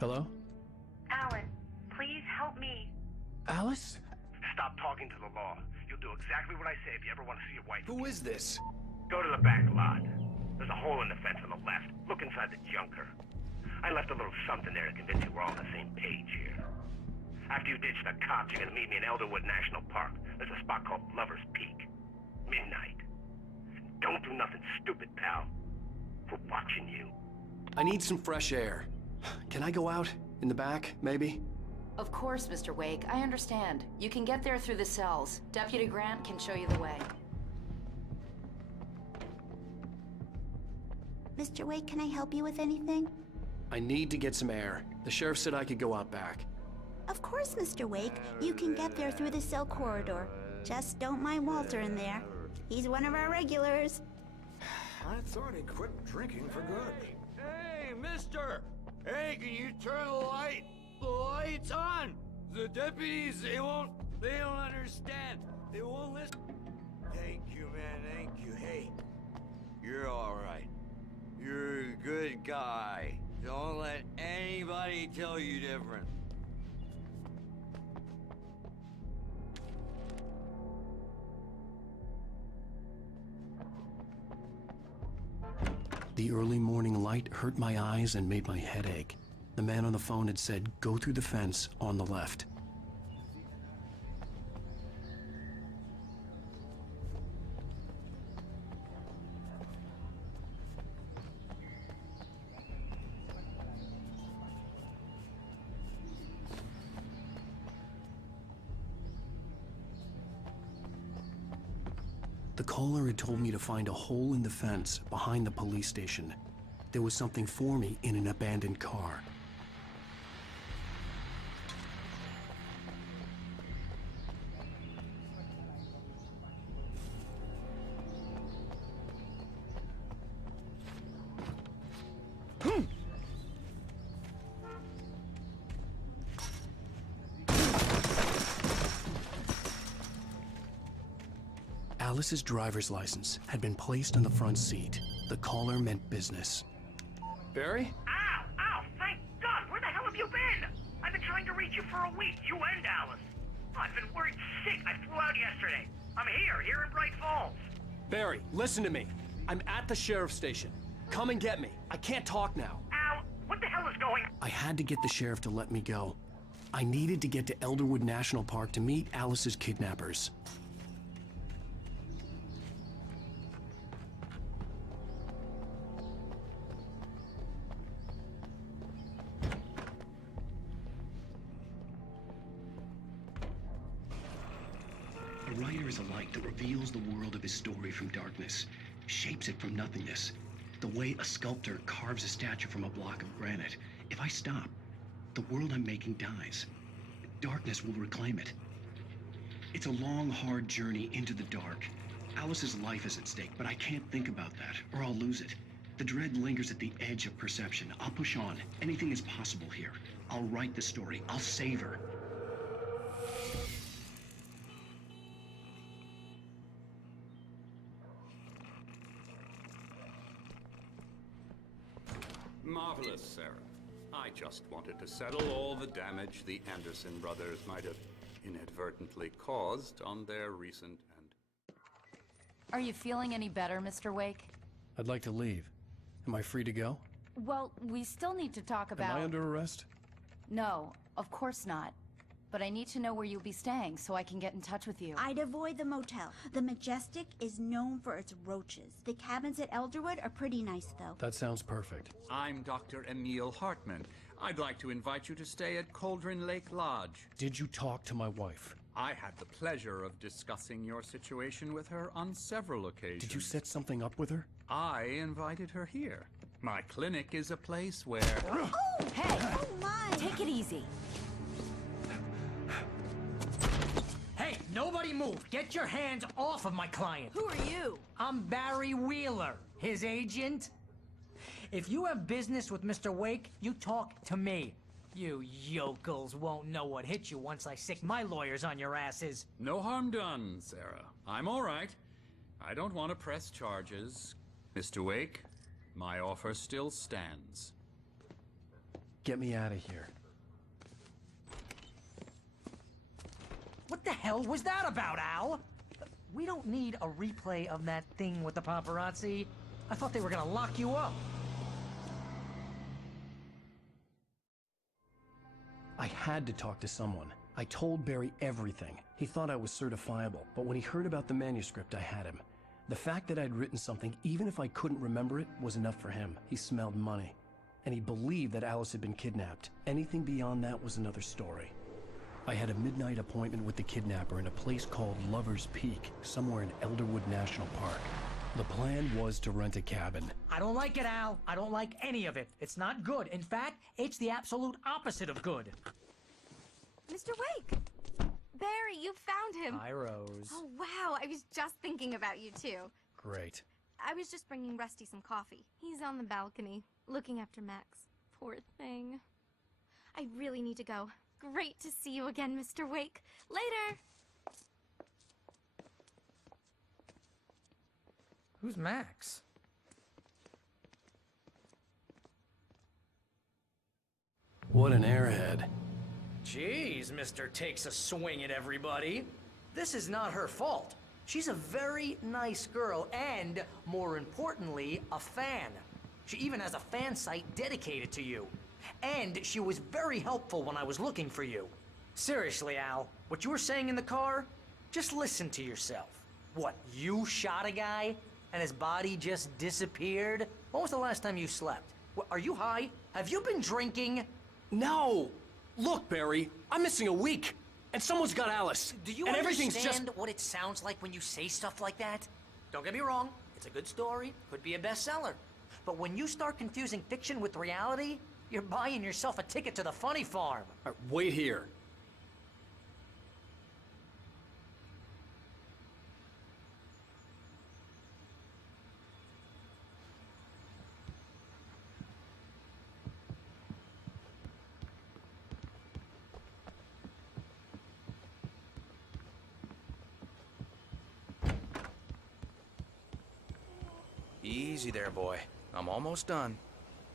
Hello? Alan, please help me. Alice? Stop talking to the law. You'll do exactly what I say if you ever want to see your wife. Who is this? Go to the back lot. There's a hole in the fence on the left. Look inside the junker. I left a little something there to convince you we're all on the same page here. After you ditch the cops, you're gonna meet me in Elderwood National Park. There's a spot called Lover's Peak. Midnight. Don't do nothing stupid, pal. We're watching you. I need some fresh air. Can I go out? In the back, maybe? Of course, Mr. Wake. I understand. You can get there through the cells. Deputy Grant can show you the way. Mr. Wake, can I help you with anything? I need to get some air. The sheriff said I could go out back. Of course, Mr. Wake. You can get there through the cell corridor. Just don't mind Walter in there. He's one of our regulars. I thought he quit drinking for good. Hey, mister! Hey, can you turn the light? The light's on! The deputies, they don't understand. They won't listen. Thank you, man, thank you. Hey, you're alright. You're a good guy. Don't let anybody tell you different. The early morning light hurt my eyes and made my head ache. The man on the phone had said, go through the fence on the left. The caller had told me to find a hole in the fence behind the police station. There was something for me in an abandoned car. Alice's driver's license had been placed on the front seat. The caller meant business. Barry? Ow! Ow! Thank God! Where the hell have you been? I've been trying to reach you for a week, you and Alice. I've been worried sick. I flew out yesterday. I'm here in Bright Falls. Barry, listen to me. I'm at the sheriff's station. Come and get me. I can't talk now. Ow! What the hell is going on? I had to get the sheriff to let me go. I needed to get to Elderwood National Park to meet Alice's kidnappers. A writer is a light that reveals the world of his story from darkness, shapes it from nothingness. The way a sculptor carves a statue from a block of granite. If I stop, the world I'm making dies. Darkness will reclaim it. It's a long, hard journey into the dark. Alice's life is at stake, but I can't think about that, or I'll lose it. The dread lingers at the edge of perception. I'll push on. Anything is possible here. I'll write the story. I'll save her. Marvelous, Sarah. I I just wanted to settle all the damage the Anderson brothers might have inadvertently caused on their recent and... Are you feeling any better, Mr. Wake? I'd like to leave. Am I free to go? Well, we still need to talk about... Am I under arrest? No, of course not. But I need to know where you'll be staying so I can get in touch with you. I'd avoid the motel. The Majestic is known for its roaches. The cabins at Elderwood are pretty nice, though. That sounds perfect. I'm Dr. Emil Hartman. I'd like to invite you to stay at Cauldron Lake Lodge. Did you talk to my wife? I had the pleasure of discussing your situation with her on several occasions. Did you set something up with her? I invited her here. My clinic is a place where... Oh! Hey! Oh, my! Take it easy. Hey, nobody move! Get your hands off of my client! Who are you? I'm Barry Wheeler, his agent. If you have business with Mr. Wake, you talk to me. You yokels won't know what hit you once I sick my lawyers on your asses. No harm done, Sarah. I'm all right. I don't want to press charges. Mr. Wake, my offer still stands. Get me out of here. What the hell was that about, Al? We don't need a replay of that thing with the paparazzi. I thought they were gonna lock you up. I had to talk to someone. I told Barry everything. He thought I was certifiable, but when he heard about the manuscript, I had him. The fact that I'd written something, even if I couldn't remember it, was enough for him. He smelled money. And he believed that Alice had been kidnapped. Anything beyond that was another story. I had a midnight appointment with the kidnapper in a place called Lover's Peak, somewhere in Elderwood National Park. The plan was to rent a cabin. I don't like it, Al. I don't like any of it. It's not good. In fact, it's the absolute opposite of good. Mr. Wake! Barry, you found him! Hi, Rose. Oh, wow. I was just thinking about you, too. Great. I was just bringing Rusty some coffee. He's on the balcony, looking after Max. Poor thing. I really need to go. Great to see you again, Mr. Wake. Later! Who's Max? What an airhead. Jeez, Mr. Takes a swing at everybody. This is not her fault. She's a very nice girl and, more importantly, a fan. She even has a fan site dedicated to you. And she was very helpful when I was looking for you. Seriously, Al, what you were saying in the car? Just listen to yourself. What, you shot a guy and his body just disappeared? When was the last time you slept? What, are you high? Have you been drinking? No! Look, Barry, I'm missing a week, and someone's got Alice. Do you and everything's understand just... what it sounds like when you say stuff like that? Don't get me wrong, it's a good story, could be a bestseller. But when you start confusing fiction with reality, you're buying yourself a ticket to the funny farm. Wait here. Easy there, boy. I'm almost done.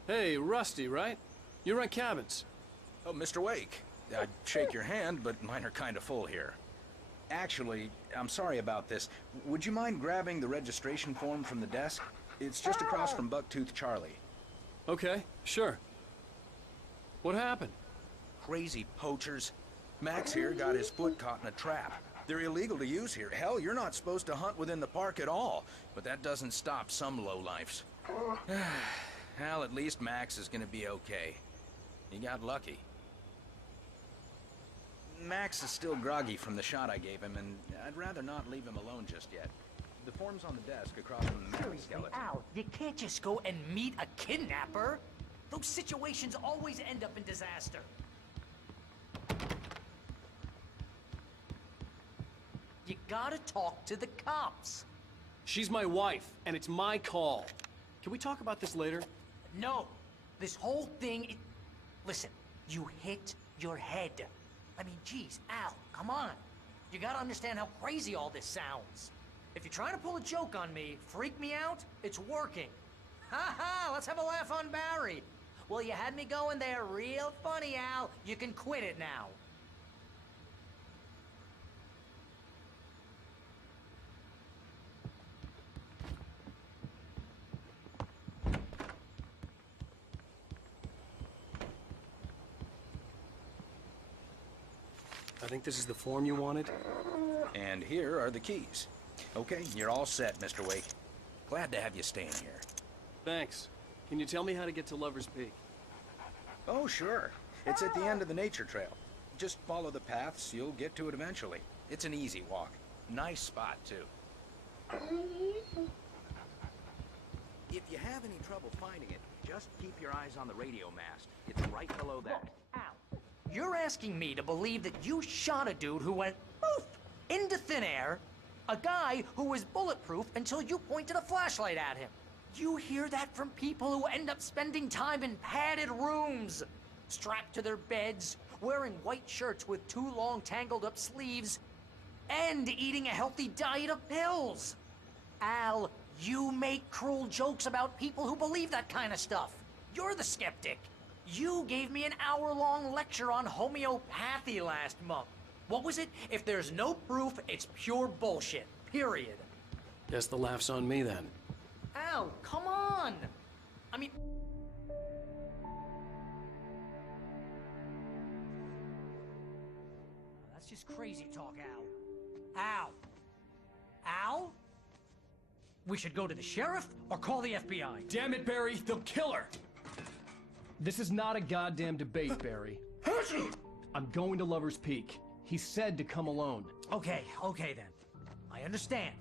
Hey, Rusty, right? You rent cabins. Oh, Mr. Wake. I'd shake your hand, but mine are kind of full here. Actually, I'm sorry about this. Would you mind grabbing the registration form from the desk? It's just across from Bucktooth Charlie. Okay, sure. What happened? Crazy poachers. Max here got his foot caught in a trap. They're illegal to use here. Hell, you're not supposed to hunt within the park at all. But that doesn't stop some lowlifes. Well, at least Max is gonna be okay. He got lucky. Max is still groggy from the shot I gave him, and I'd rather not leave him alone just yet. The form's on the desk across from the Max skeleton. Al, you can't just go and meet a kidnapper. Those situations always end up in disaster. You gotta talk to the cops. She's my wife, and it's my call. Can we talk about this later? No. This whole thing... Listen, you hit your head. I mean, geez, Al, come on. You gotta understand how crazy all this sounds. If you're trying to pull a joke on me, freak me out, it's working. Ha ha, let's have a laugh on Barry. Well, you had me going there real funny, Al. You can quit it now. I think this is the form you wanted. And here are the keys. Okay, you're all set, Mr. Wake. Glad to have you staying here. Thanks. Can you tell me how to get to Lover's Peak? Oh, sure. It's at the end of the nature trail. Just follow the paths, you'll get to it eventually. It's an easy walk. Nice spot, too. If you have any trouble finding it, just keep your eyes on the radio mast. It's right below that. You're asking me to believe that you shot a dude who went poof into thin air, a guy who was bulletproof until you pointed a flashlight at him. You hear that from people who end up spending time in padded rooms, strapped to their beds, wearing white shirts with too long tangled up sleeves, and eating a healthy diet of pills. Al, you make cruel jokes about people who believe that kind of stuff. You're the skeptic. You gave me an hour-long lecture on homeopathy last month. What was it? If there's no proof, it's pure bullshit. Period. Guess the laugh's on me then. Al, come on! I mean... That's just crazy talk, Al. Al? Al? We should go to the sheriff or call the FBI. Damn it, Barry, they'll kill her! This is not a goddamn debate, Barry. I'm going to Lover's Peak. He said to come alone. Okay then. I understand.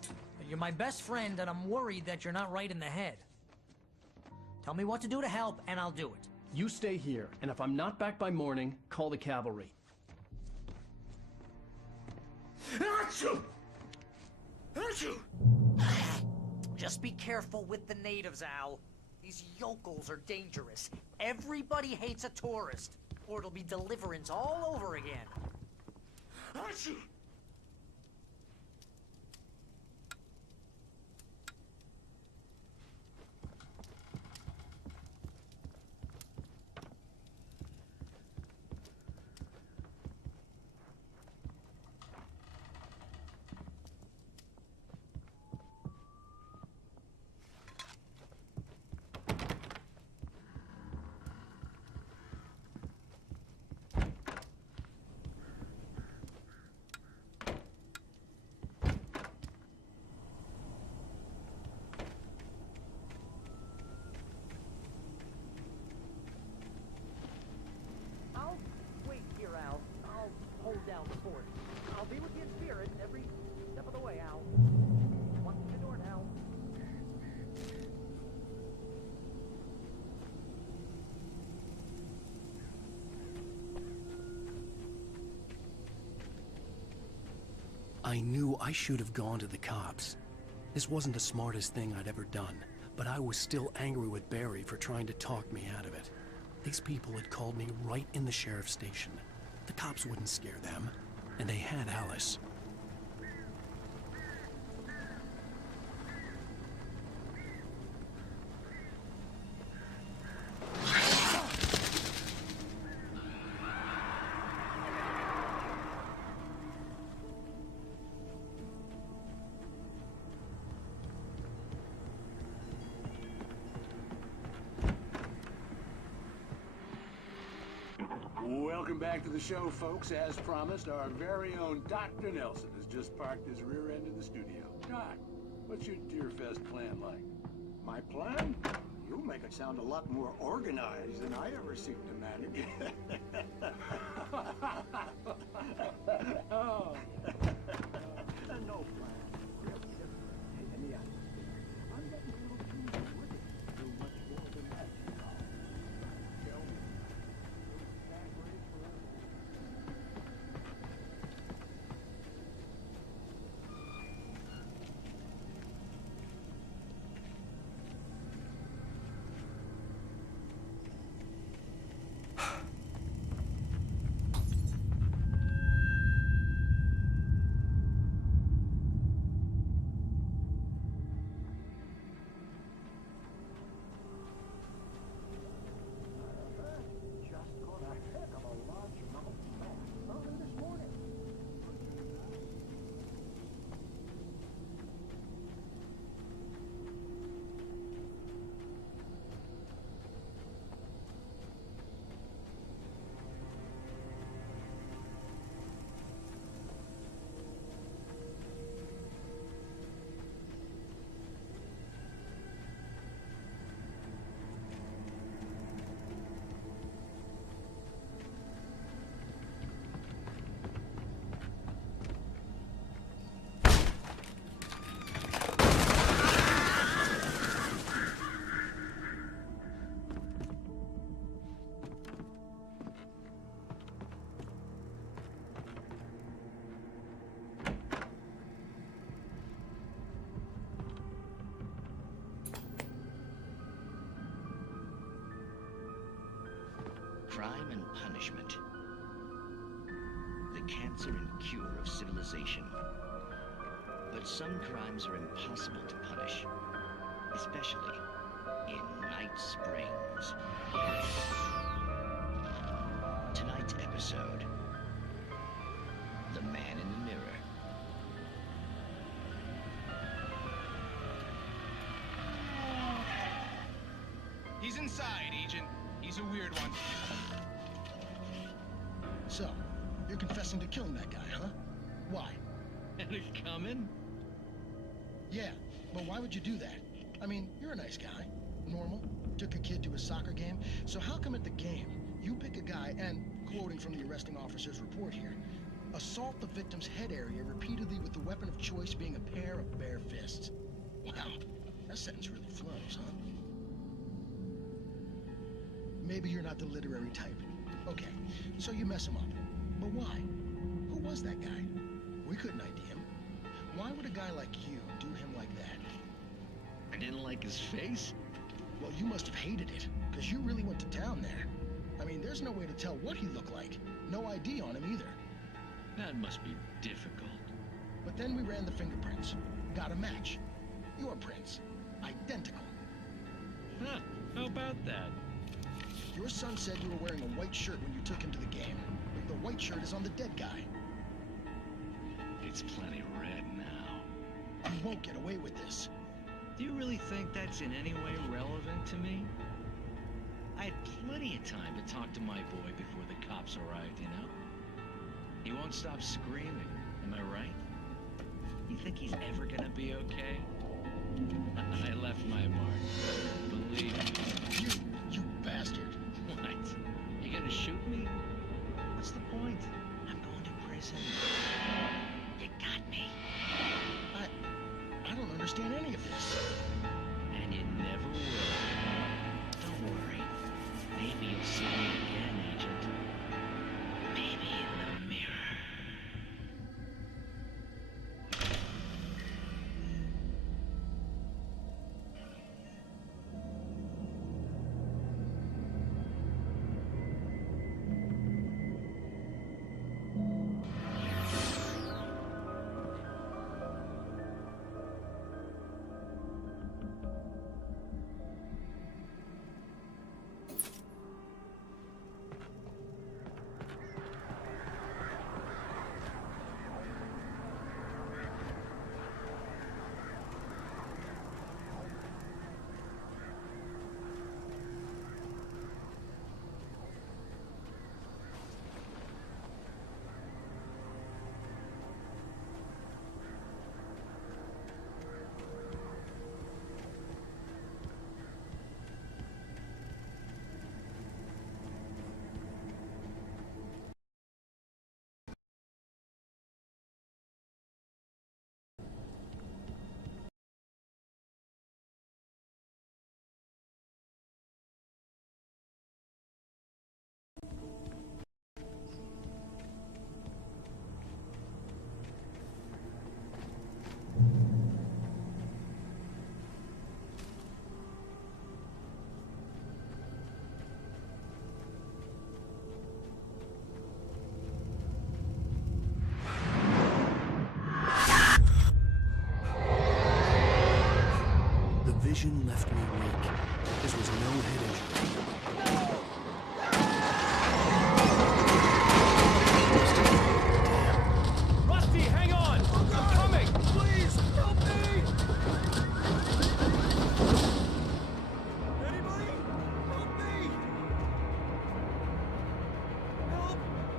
But you're my best friend and I'm worried that you're not right in the head. Tell me what to do to help and I'll do it. You stay here, and if I'm not back by morning, call the cavalry. Just be careful with the natives, Al. These yokels are dangerous. Everybody hates a tourist, or it'll be Deliverance all over again. Down the fort. I'll be with you in spirit every step of the way, Al. Walk through the door now. I knew I should have gone to the cops. This wasn't the smartest thing I'd ever done, but I was still angry with Barry for trying to talk me out of it. These people had called me right in the sheriff's station. The cops wouldn't scare them, and they had Alice. Welcome back to the show, folks. As promised, our very own Dr. Nelson has just parked his rear end in the studio. Doc, what's your Deerfest plan like? My plan? You make it sound a lot more organized than I ever seem to manage. Oh. No plan. Any idea? I'm getting a little too wicked to do much more than that. Tell me. crime and punishment. The cancer and cure of civilization. But some crimes are impossible to punish, especially in Night Springs. Tonight's episode, The Man in the Mirror. He's inside, Agent. He's a weird one. So, you're confessing to killing that guy, huh? Why? And it coming? Yeah, but why would you do that? I mean, you're a nice guy. Normal. Took your kid to a soccer game. So how come at the game, you pick a guy and, quoting from the arresting officer's report here, assault the victim's head area repeatedly with the weapon of choice being a pair of bare fists? Wow, that sentence really flows, huh? Maybe you're not the literary type. Okay, so you mess him up. But why? Who was that guy? We couldn't ID him. Why would a guy like you do him like that? I didn't like his face? Well, you must have hated it, because you really went to town there. I mean, there's no way to tell what he looked like. No ID on him either. That must be difficult. But then we ran the fingerprints. Got a match. Your prints. Identical. Huh, how about that? Your son said you were wearing a white shirt when you took him to the game. The white shirt is on the dead guy. It's plenty red now. You won't get away with this. Do you really think that's in any way relevant to me? I had plenty of time to talk to my boy before the cops arrived, you know? He won't stop screaming, am I right? You think he's ever gonna be okay? I left my mark. Believe me. You bastard. What? You gonna shoot me? What's the point? I'm going to prison. You got me. I don't understand any of this. And you never will. Don't worry. Maybe you'll see me again, Agent. Maybe in the mirror. vision left me weak. This was no head injury. Rusty, hang on! I'm coming! Please, help me! Anybody? Help me!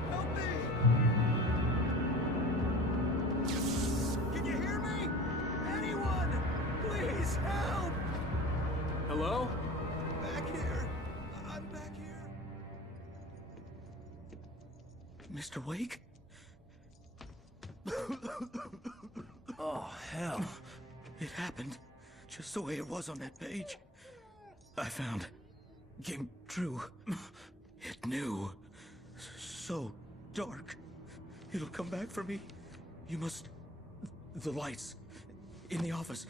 Help me! Can you hear me? Anyone? Please, help! Hello? Back here. I'm back here. Mr. Wake? Oh, hell. It happened just the way it was on that page. I found. Came true. It knew. So dark. It'll come back for me. You must... The lights. In the office.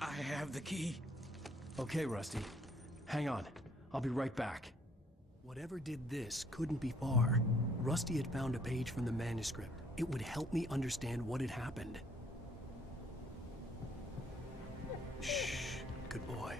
I have the key. Okay, Rusty. Hang on. I'll be right back. Whatever did this couldn't be far. Rusty had found a page from the manuscript. It would help me understand what had happened. Shh, good boy.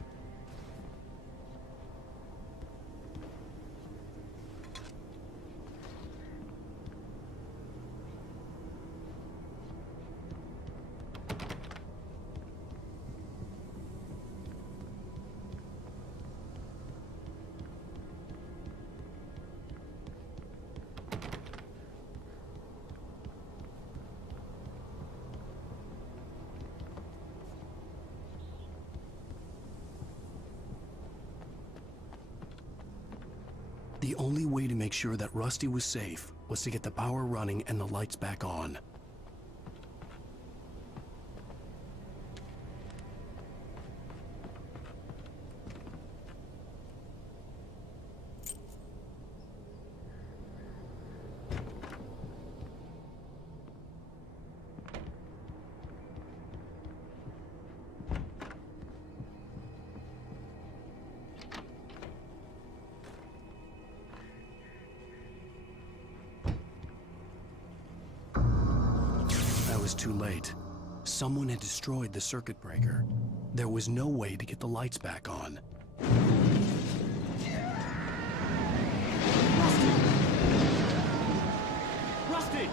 The only way to make sure that Rusty was safe was to get the power running and the lights back on. Too late. Someone had destroyed the circuit breaker. There was no way to get the lights back on. Rusty!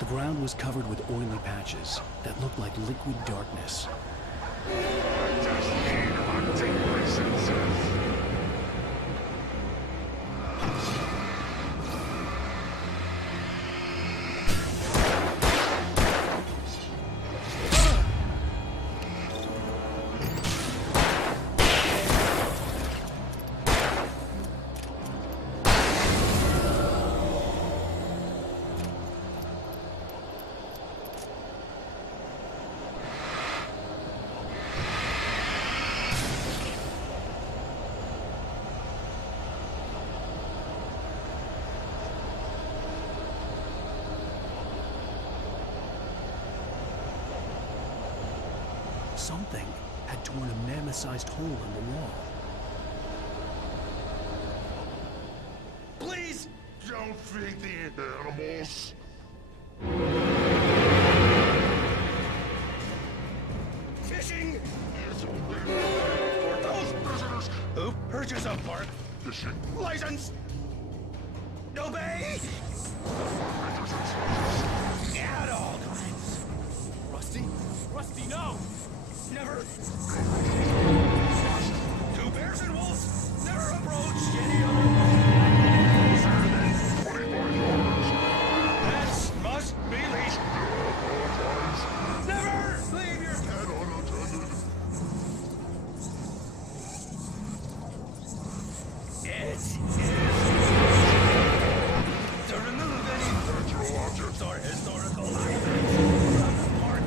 The ground was covered with oily patches that looked like liquid darkness. Something had torn a mammoth-sized hole in the wall. Please don't feed the animals. Fishing for those visitors who purchase a park fishing license. Obey. At all times. Rusty? Rusty, no! Never. Two bears and wolves never approach any other. Pets must be leashed. Never leave your pet unattended. It is to remove any natural objects or historical artifacts from the park.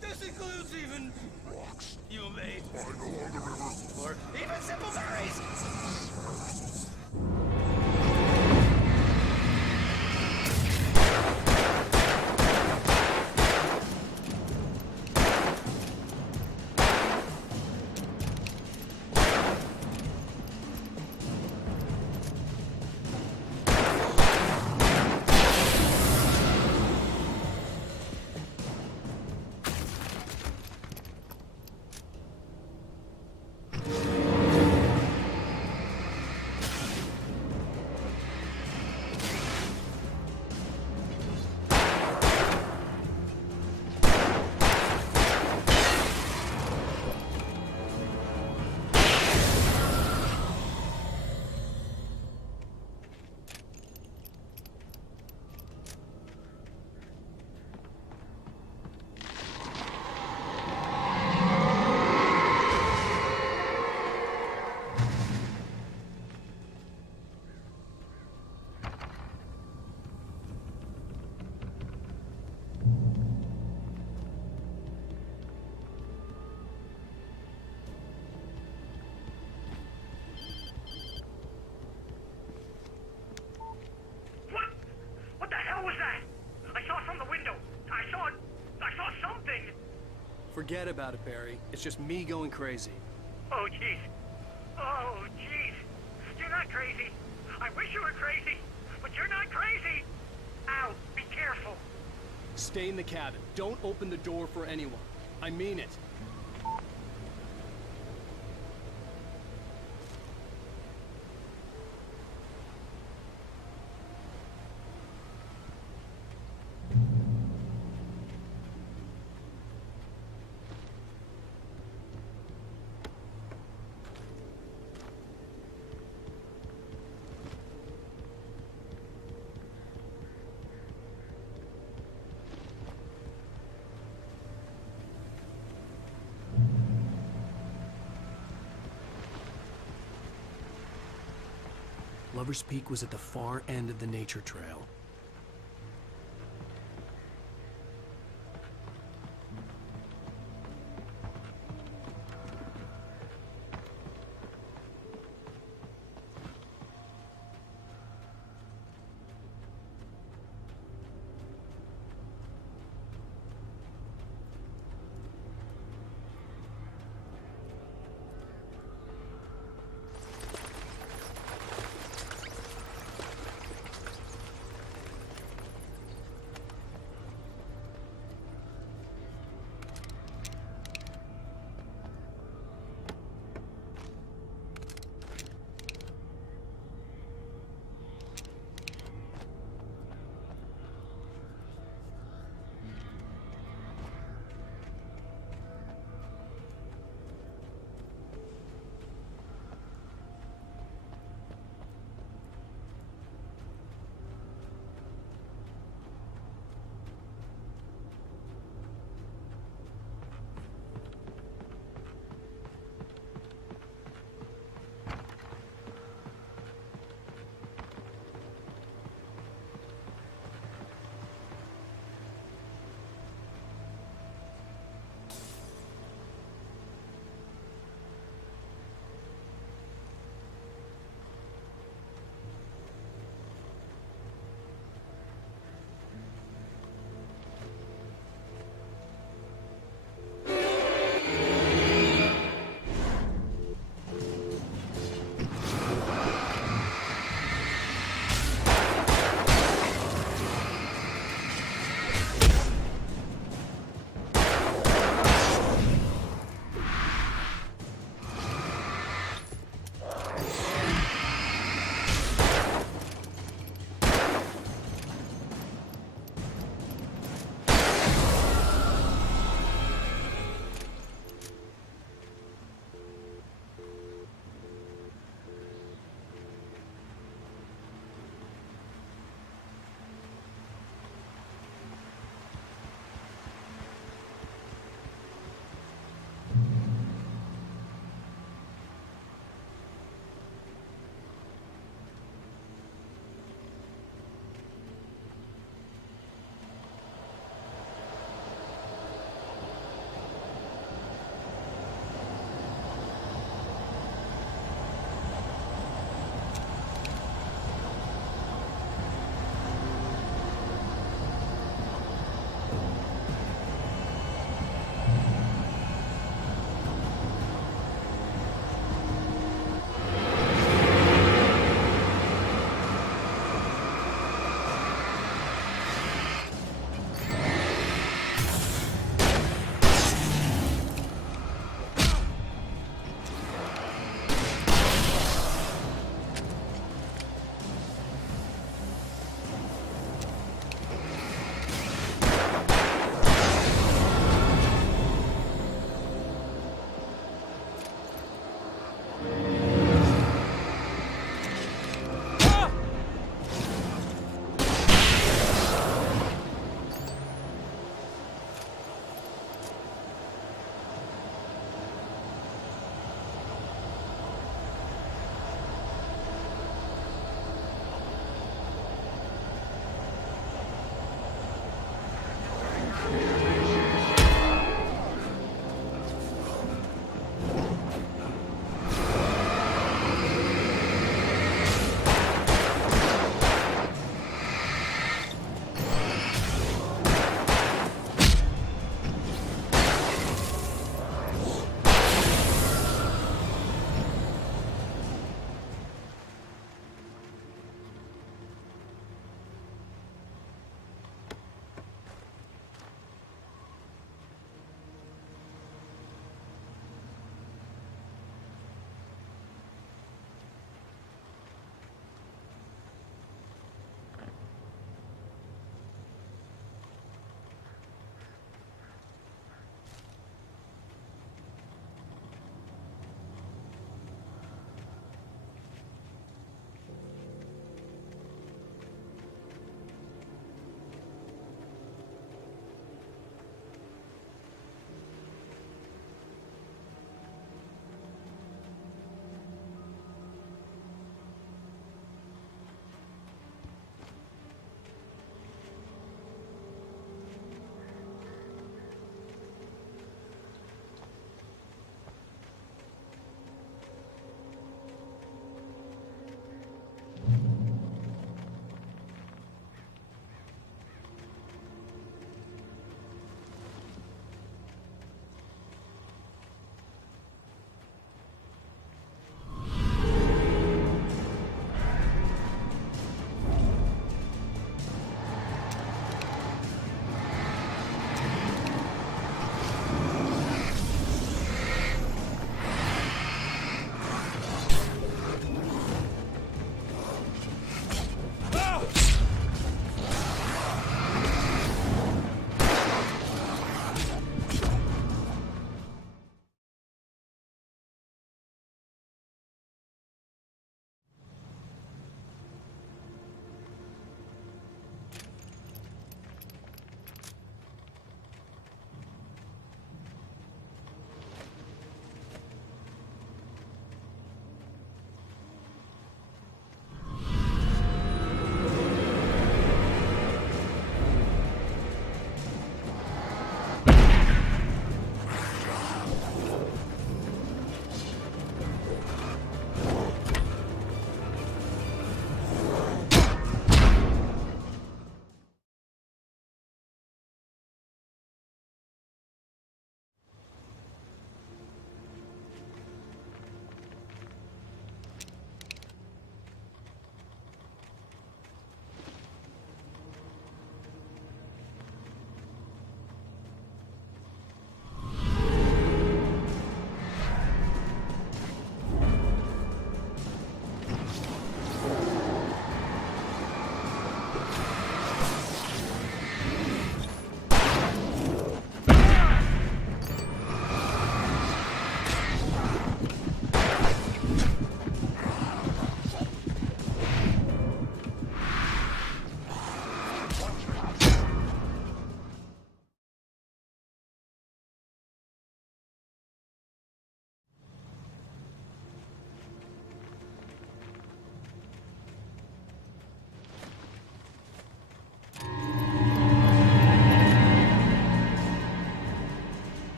This includes even rocks you made, or even simple berries. Forget about it, Barry. It's just me going crazy. Oh, jeez. Oh, jeez. You're not crazy. I wish you were crazy, but you're not crazy. Ow, be careful. Stay in the cabin. Don't open the door for anyone. I mean it. Lover's Peak was at the far end of the nature trail.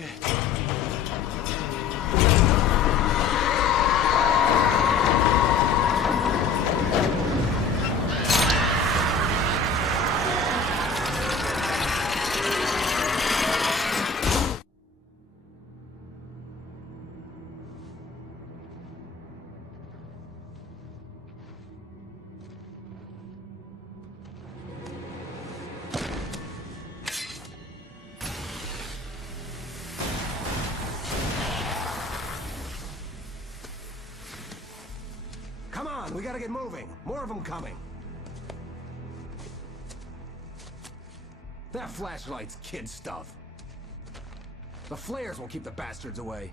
Shit. Come on, we gotta get moving. More of them coming. That flashlight's kid stuff. The flares will keep the bastards away.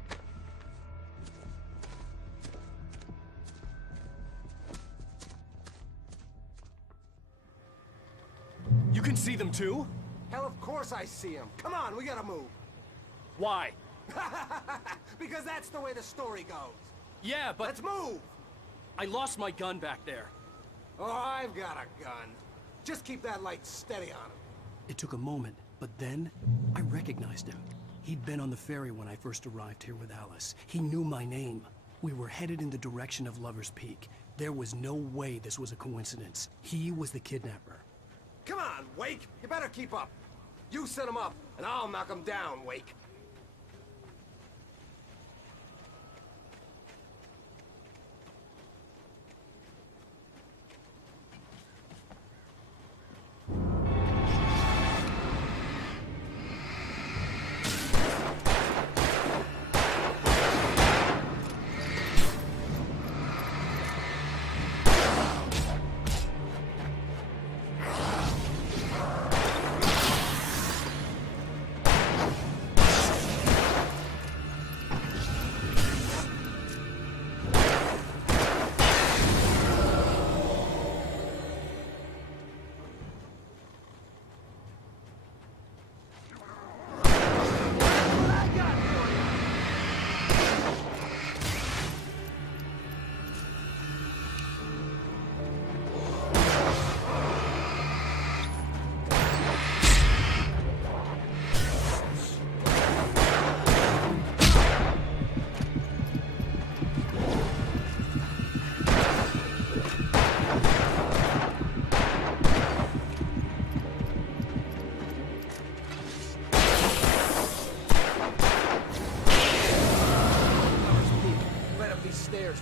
You can see them too? Hell, of course I see them. Come on, we gotta move. Why? Because that's the way the story goes. Yeah, but... Let's move! I lost my gun back there. Oh, I've got a gun. Just keep that light steady on him. It took a moment, but then I recognized him. He'd been on the ferry when I first arrived here with Alice. He knew my name. We were headed in the direction of Lover's Peak. There was no way this was a coincidence. He was the kidnapper. Come on, Wake! You better keep up. You set him up, and I'll knock him down, Wake.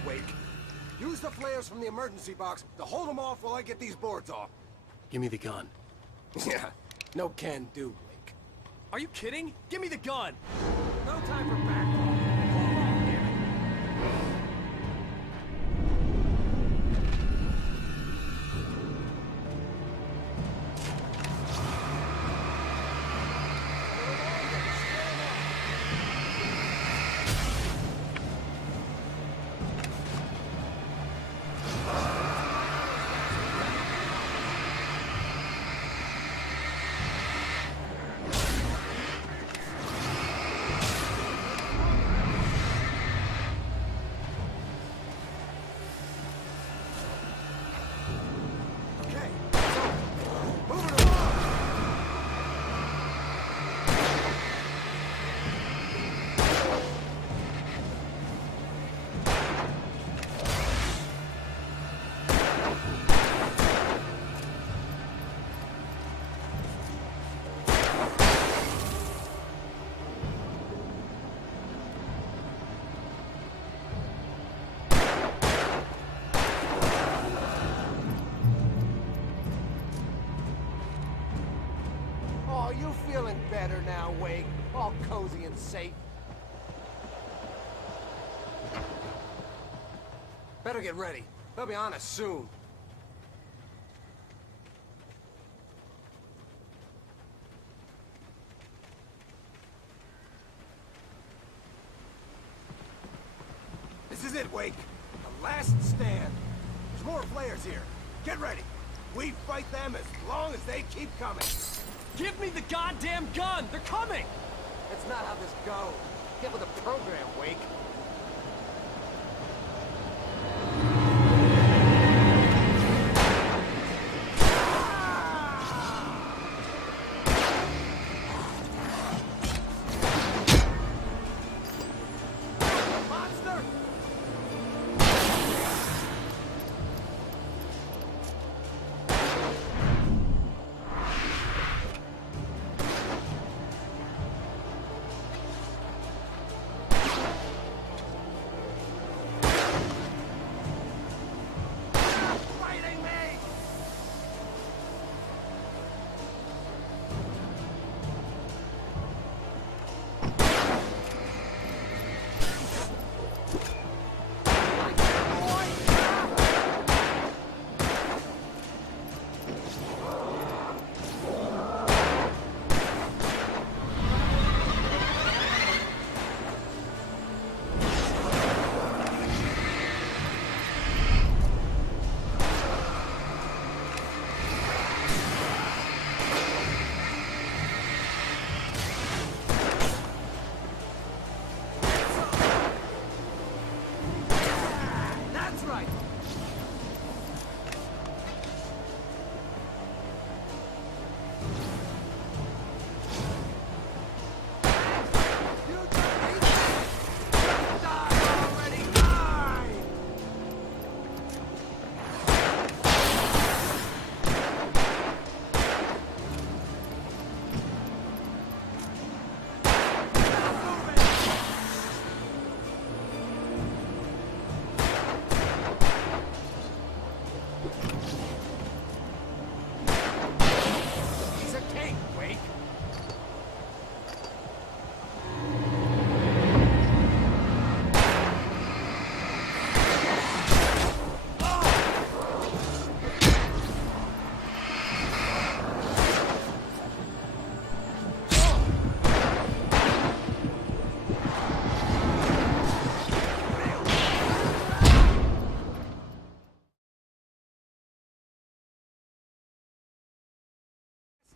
Wake. Use the flares from the emergency box to hold them off while I get these boards off. Give me the gun. Yeah, no can do, Wake. Are you kidding? Give me the gun! No time for backtalk. Hold on, damn it. You feeling better now, Wake? All cozy and safe? Better get ready. They'll be on us soon. This is it, Wake. The last stand. There's more players here. Get ready. We fight them as long as they keep coming. Give me the goddamn gun! They're coming! That's not how this goes. Get with the program, Wake.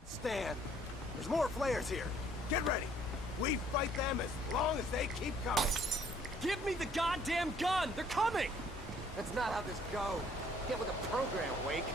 stand. There's more flares here. Get ready. We fight them as long as they keep coming. Give me the goddamn gun! They're coming! That's not how this goes. Get with the program, Wake.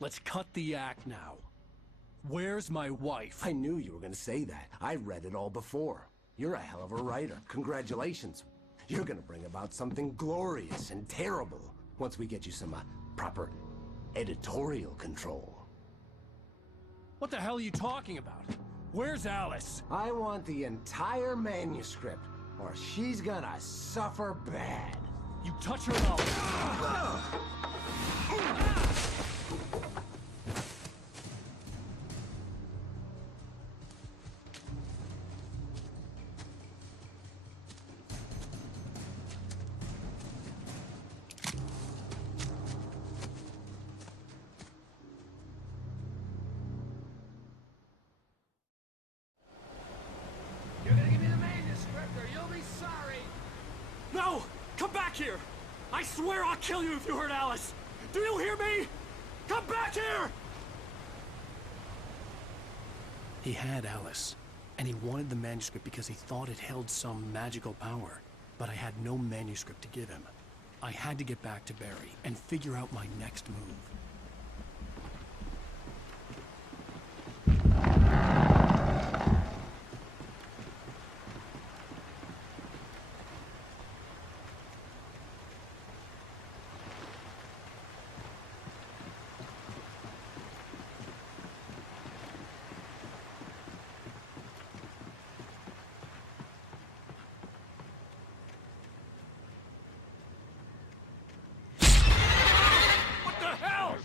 Let's cut the act now. Where's my wife? I knew you were gonna say that. I read it all before. You're a hell of a writer. Congratulations. You're gonna bring about something glorious and terrible once we get you some proper editorial control. What the hell are you talking about? Where's Alice? I want the entire manuscript, or she's gonna suffer bad. You touch her and I'll... You're gonna give me the manuscript or you'll be sorry. No! Come back here! I swear I'll kill you if you hurt Alice! Do you hear me? Come back here! He had Alice, and he wanted the manuscript because he thought it held some magical power. But I had no manuscript to give him. I had to get back to Barry and figure out my next move. What the hell?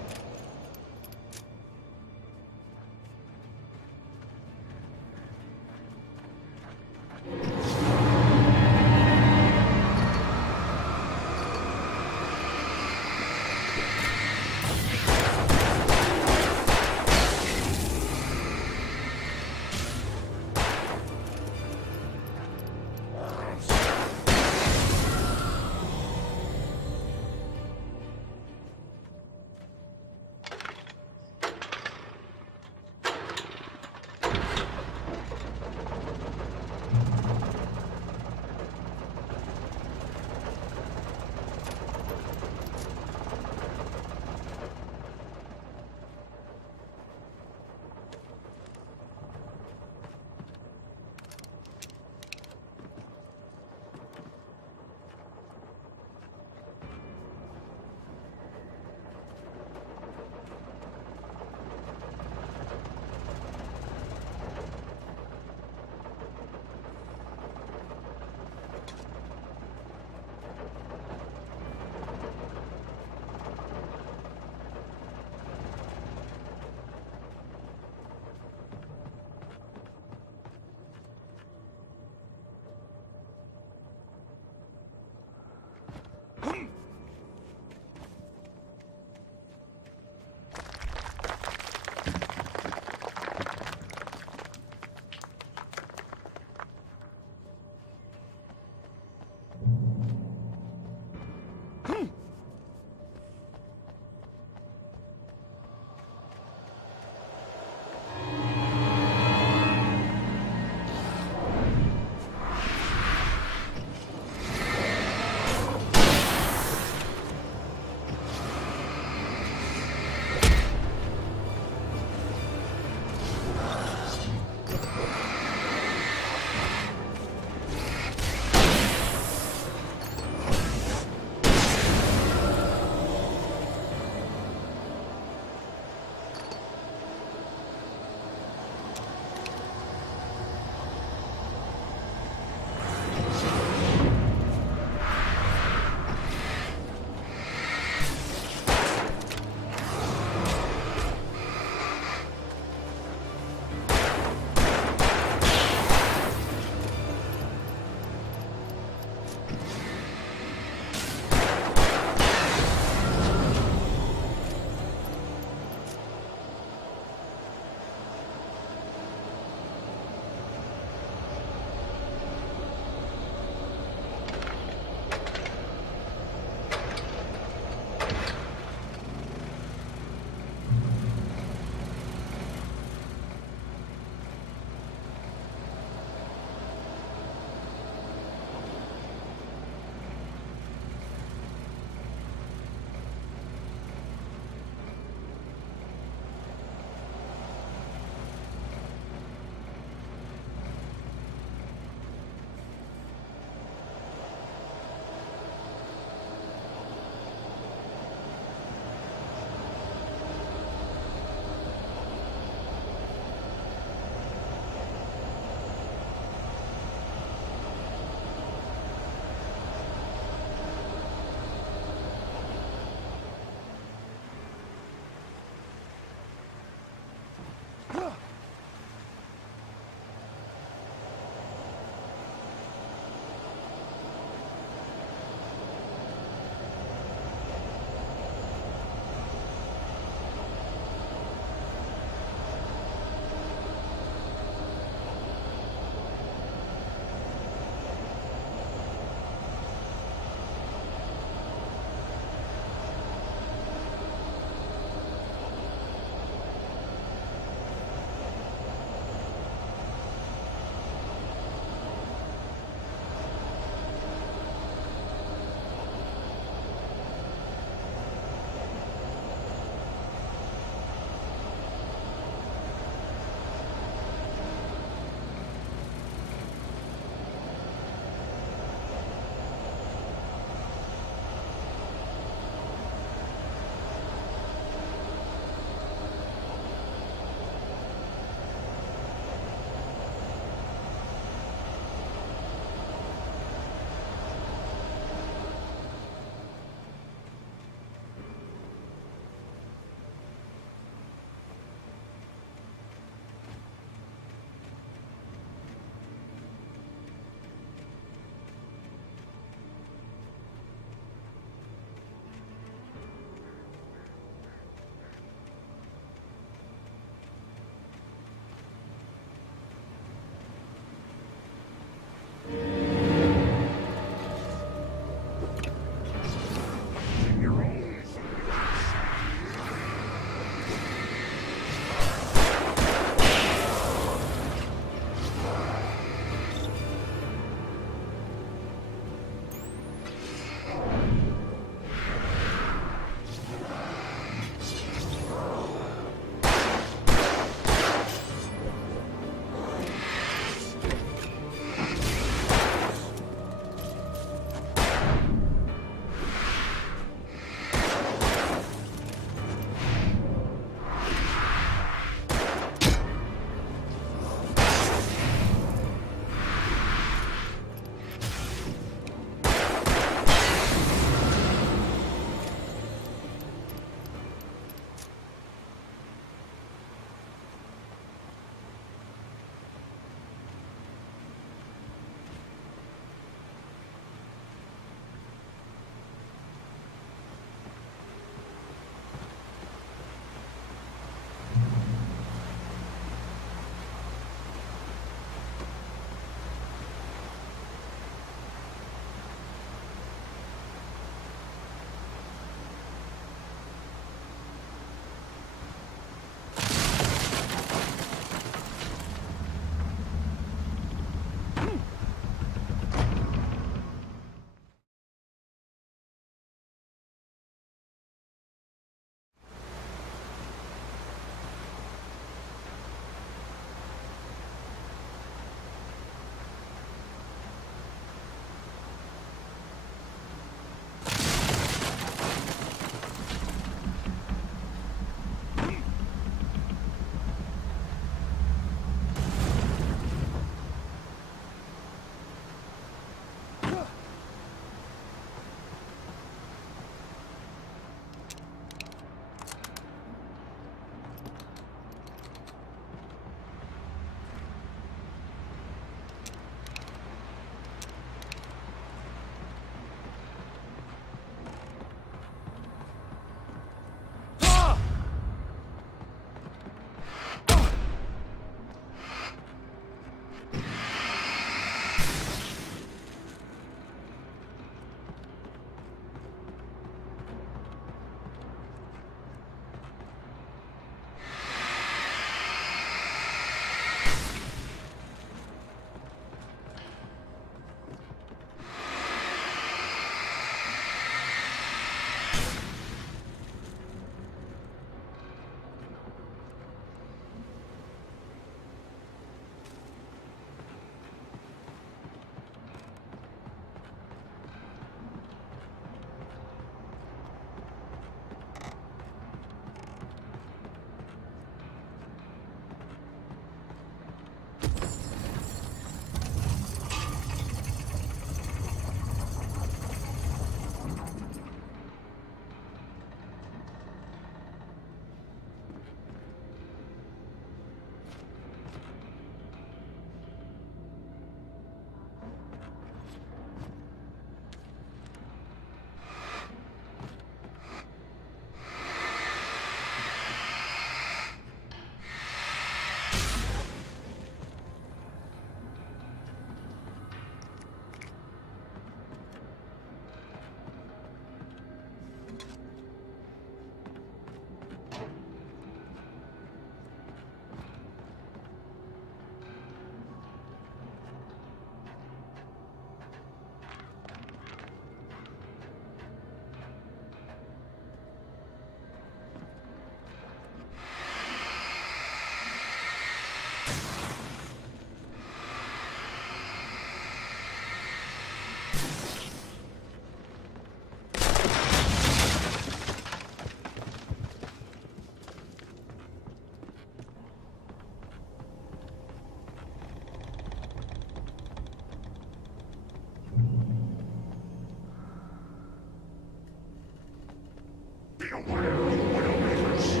Beware the Widowmakers.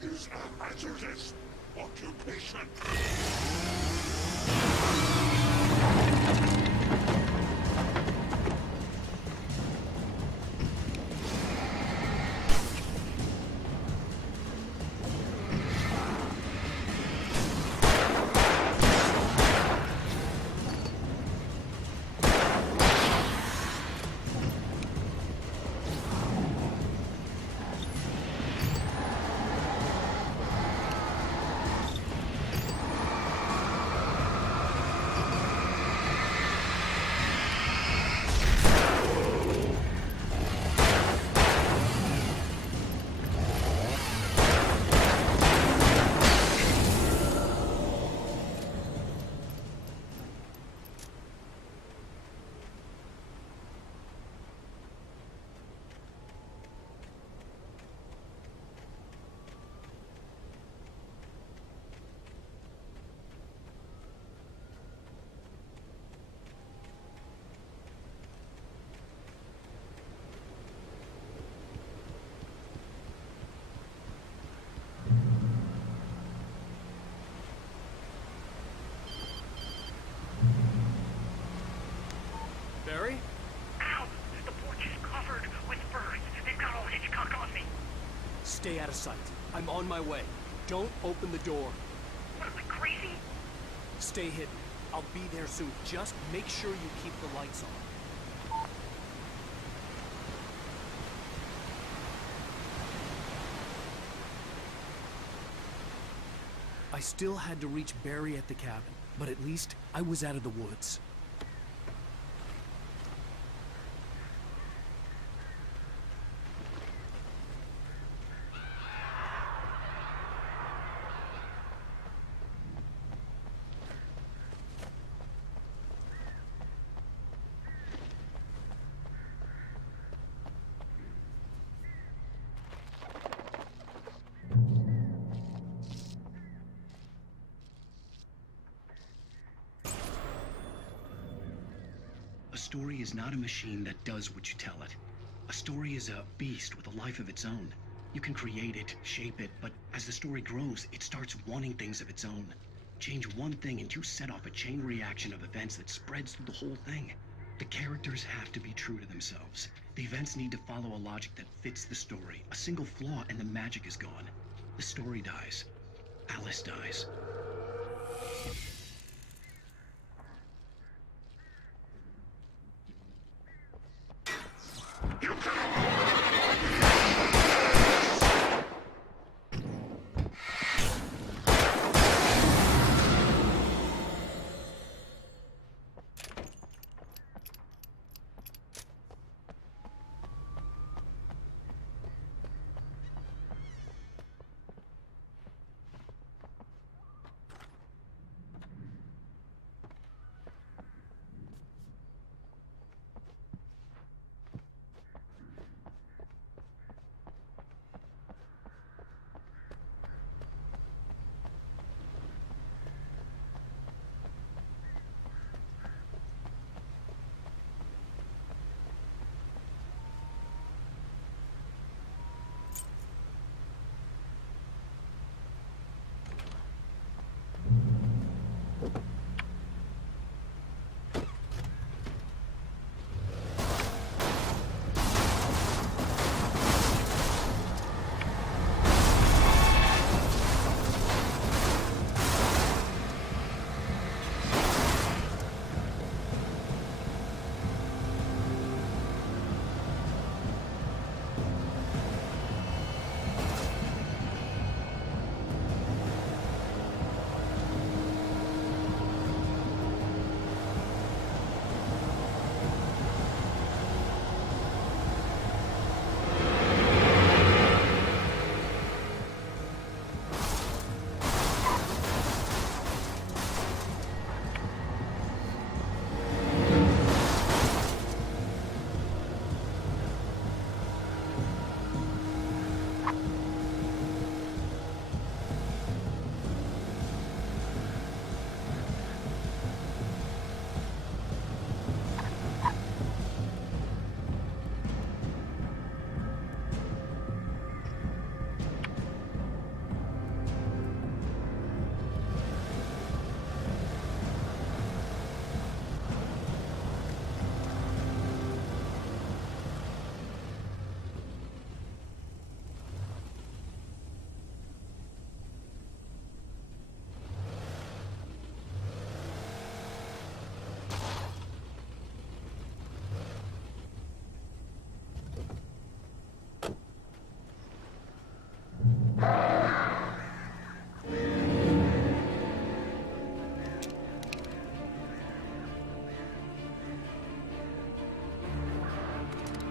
Is a hazardous occupation. out of sight. I'm on my way. Don't open the door. What, am I crazy? Stay hidden. I'll be there soon. Just make sure you keep the lights on. I still had to reach Barry at the cabin, but at least I was out of the woods. A story is not a machine that does what you tell it. A story is a beast with a life of its own. You can create it, shape it, but as the story grows, it starts wanting things of its own. Change one thing and you set off a chain reaction of events that spreads through the whole thing. The characters have to be true to themselves. The events need to follow a logic that fits the story. A single flaw and the magic is gone. The story dies. Alice dies.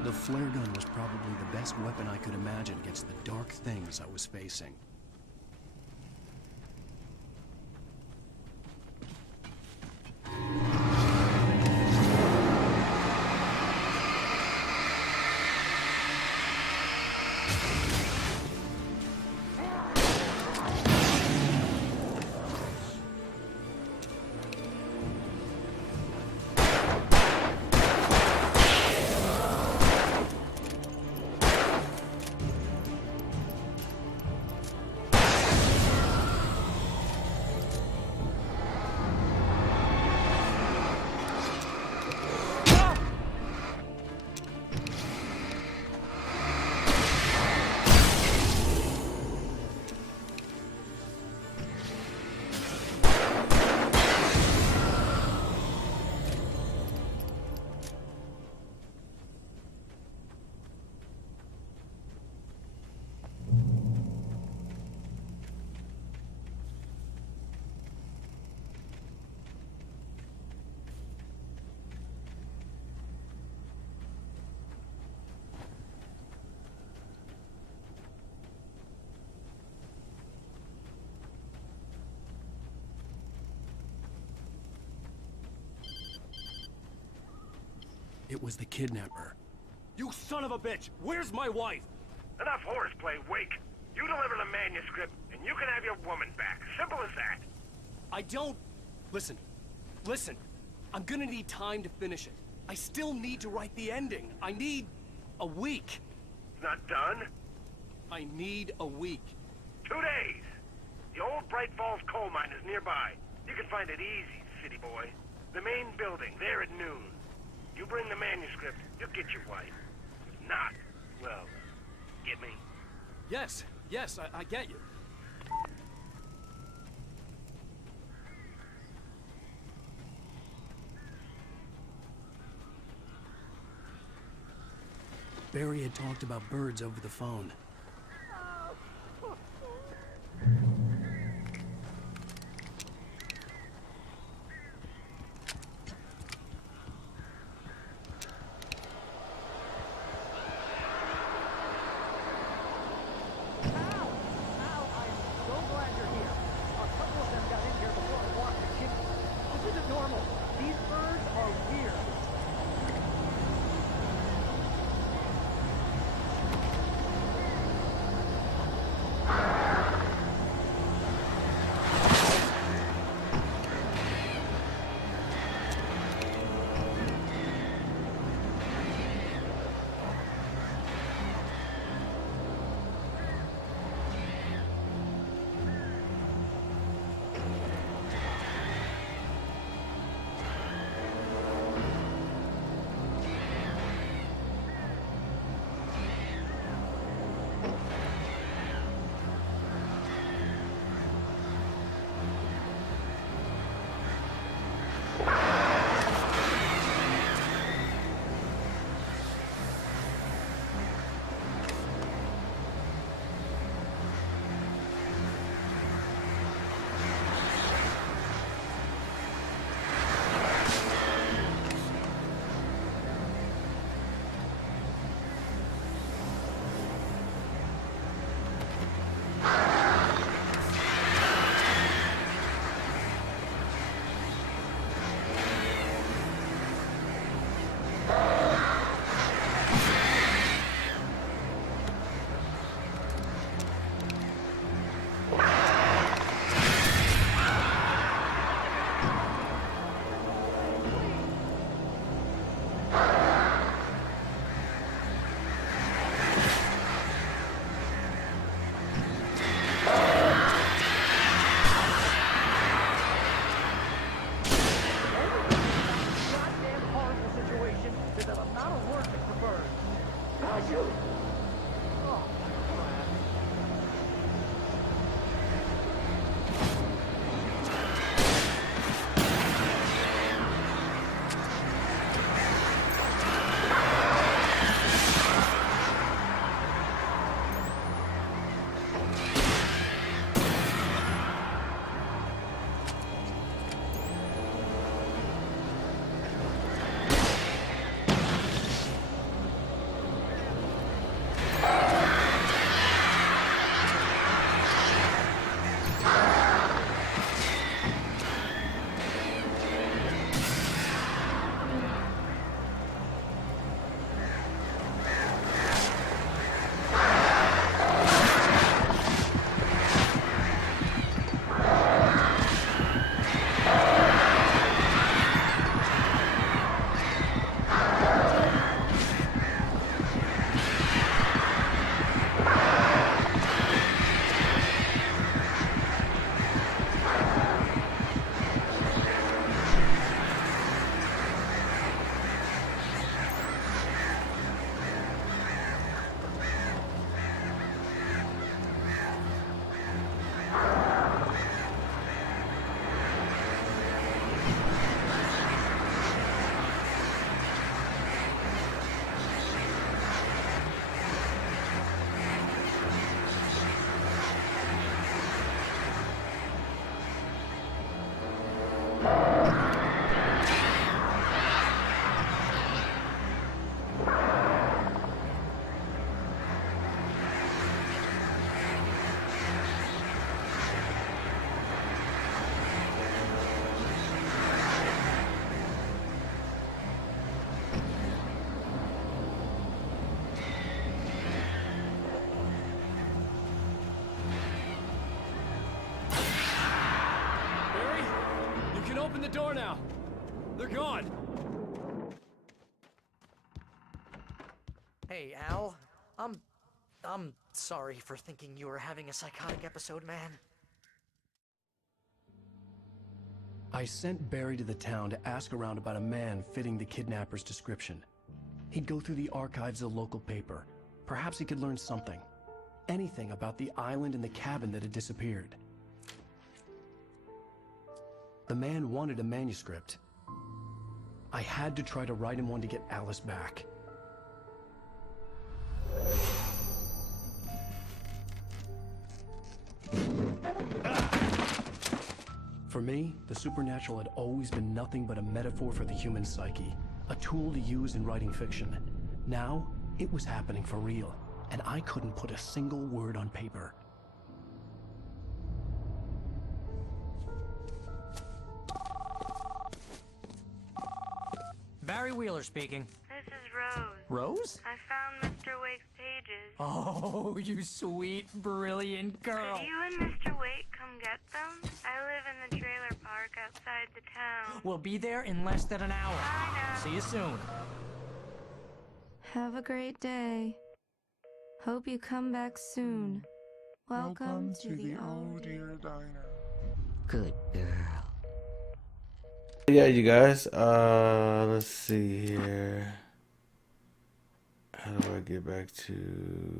The flare gun was probably the best weapon I could imagine against the dark things I was facing. It was the kidnapper. You son of a bitch! Where's my wife? Enough horseplay, Wake. You deliver the manuscript, and you can have your woman back. Simple as that. I don't... Listen. I'm gonna need time to finish it. I still need to write the ending. I need a week. Not done? I need a week. 2 days. The old Bright Falls coal mine is nearby. You can find it easy, city boy. The main building, there at noon. You bring the manuscript, you'll get your wife. If not, well, get me? Yes, I get you. Barry had talked about birds over the phone. can open the door now. They're gone. Hey, Al. I'm sorry for thinking you were having a psychotic episode, man. I sent Barry to the town to ask around about a man fitting the kidnapper's description. He'd go through the archives of the local paper. Perhaps he could learn something. Anything about the island and the cabin that had disappeared. The man wanted a manuscript. I had to try to write him one to get Alice back. For me, the supernatural had always been nothing but a metaphor for the human psyche, a tool to use in writing fiction. Now, it was happening for real, and I couldn't put a single word on paper. Barry Wheeler speaking. This is Rose. Rose? I found Mr. Wake's pages. Oh, you sweet, brilliant girl. Could you and Mr. Wake come get them? I live in the trailer park outside the town. We'll be there in less than an hour. I know. See you soon. Have a great day. Hope you come back soon. Welcome to the Oh Dear Diner. Good girl. Yeah, you guys. Let's see here. How do I get back to?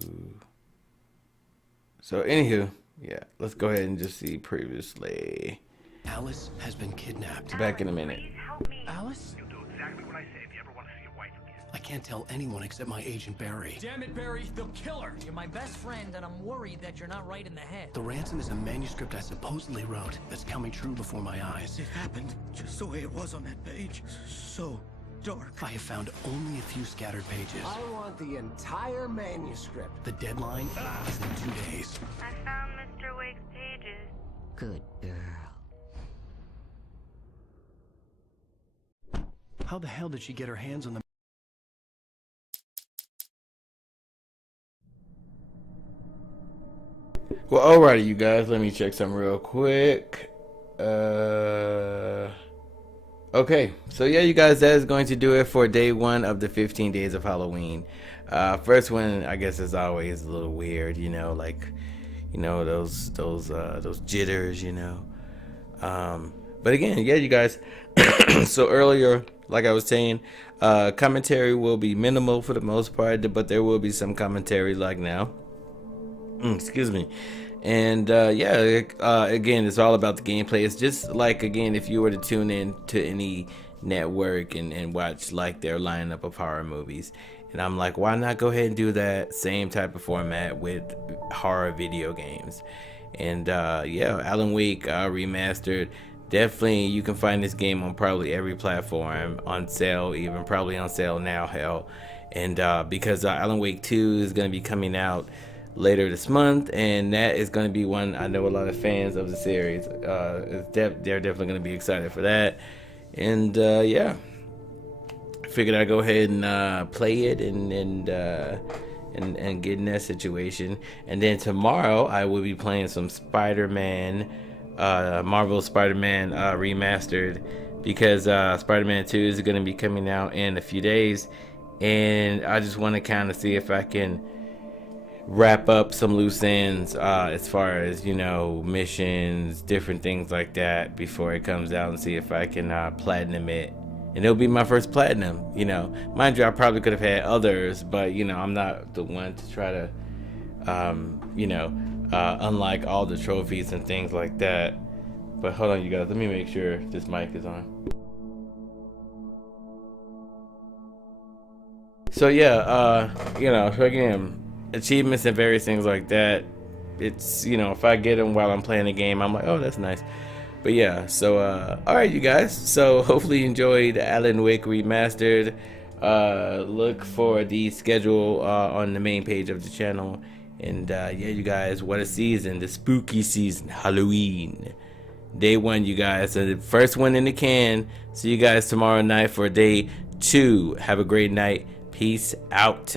So, anywho, yeah, let's go ahead and just see previously. Alice has been kidnapped. Back in a minute. Please help me. Alice? You'll do exactly what I say if you ever want to see your wife again. I can't tell anyone except my agent Barry. Damn it, Barry, they'll kill her. You're my best friend, and I'm worried that you're not right in the head. The ransom is a manuscript I supposedly wrote that's coming true before my eyes. It happened just the way it was on that page. So dark. I have found only a few scattered pages. I want the entire manuscript. The deadline is in 2 days. I found Mr. Wake's pages. Good girl. How the hell did she get her hands on the... Well, alrighty, you guys. Let me check something real quick. Okay, so yeah, you guys, that is going to do it for day 1 of the 15 days of Halloween. First one, I guess, is always a little weird, you know, like, you know, those jitters, you know. But again, yeah, you guys. So earlier, like I was saying, commentary will be minimal for the most part, but there will be some commentary like now. Excuse me. And again, it's all about the gameplay. It's just like, again, if you were to tune in to any network and watch like their lineup of horror movies, and I'm like, why not go ahead and do that same type of format with horror video games? And yeah, Alan Wake Remastered. Definitely, you can find this game on probably every platform, on sale, even probably on sale now, hell. And because Alan Wake 2 is going to be coming out later this month, and that is going to be one I know a lot of fans of the series. They're definitely going to be excited for that. And yeah, figured I'd go ahead and play it and get in that situation. And then tomorrow I will be playing some Spider-Man. Marvel Spider-Man Remastered, because Spider-Man 2 is going to be coming out in a few days, and I just want to kind of see if I can wrap up some loose ends as far as, you know, missions, different things like that before it comes out, and see if I can platinum it. And it'll be my first platinum, you know. Mind you, I probably could have had others, but, you know, I'm not the one to try to, you know, unlike all the trophies and things like that. But hold on, you guys, let me make sure this mic is on. So yeah, you know, so again, achievements and various things like that, it's, you know, if I get them while I'm playing the game, I'm like, oh, that's nice. But yeah, so alright, you guys, so hopefully you enjoyed Alan Wake Remastered. Look for the schedule on the main page of the channel. And yeah, you guys, what a season, the spooky season, Halloween. Day 1, you guys, so the first one in the can. See you guys tomorrow night for day 2. Have a great night. Peace out.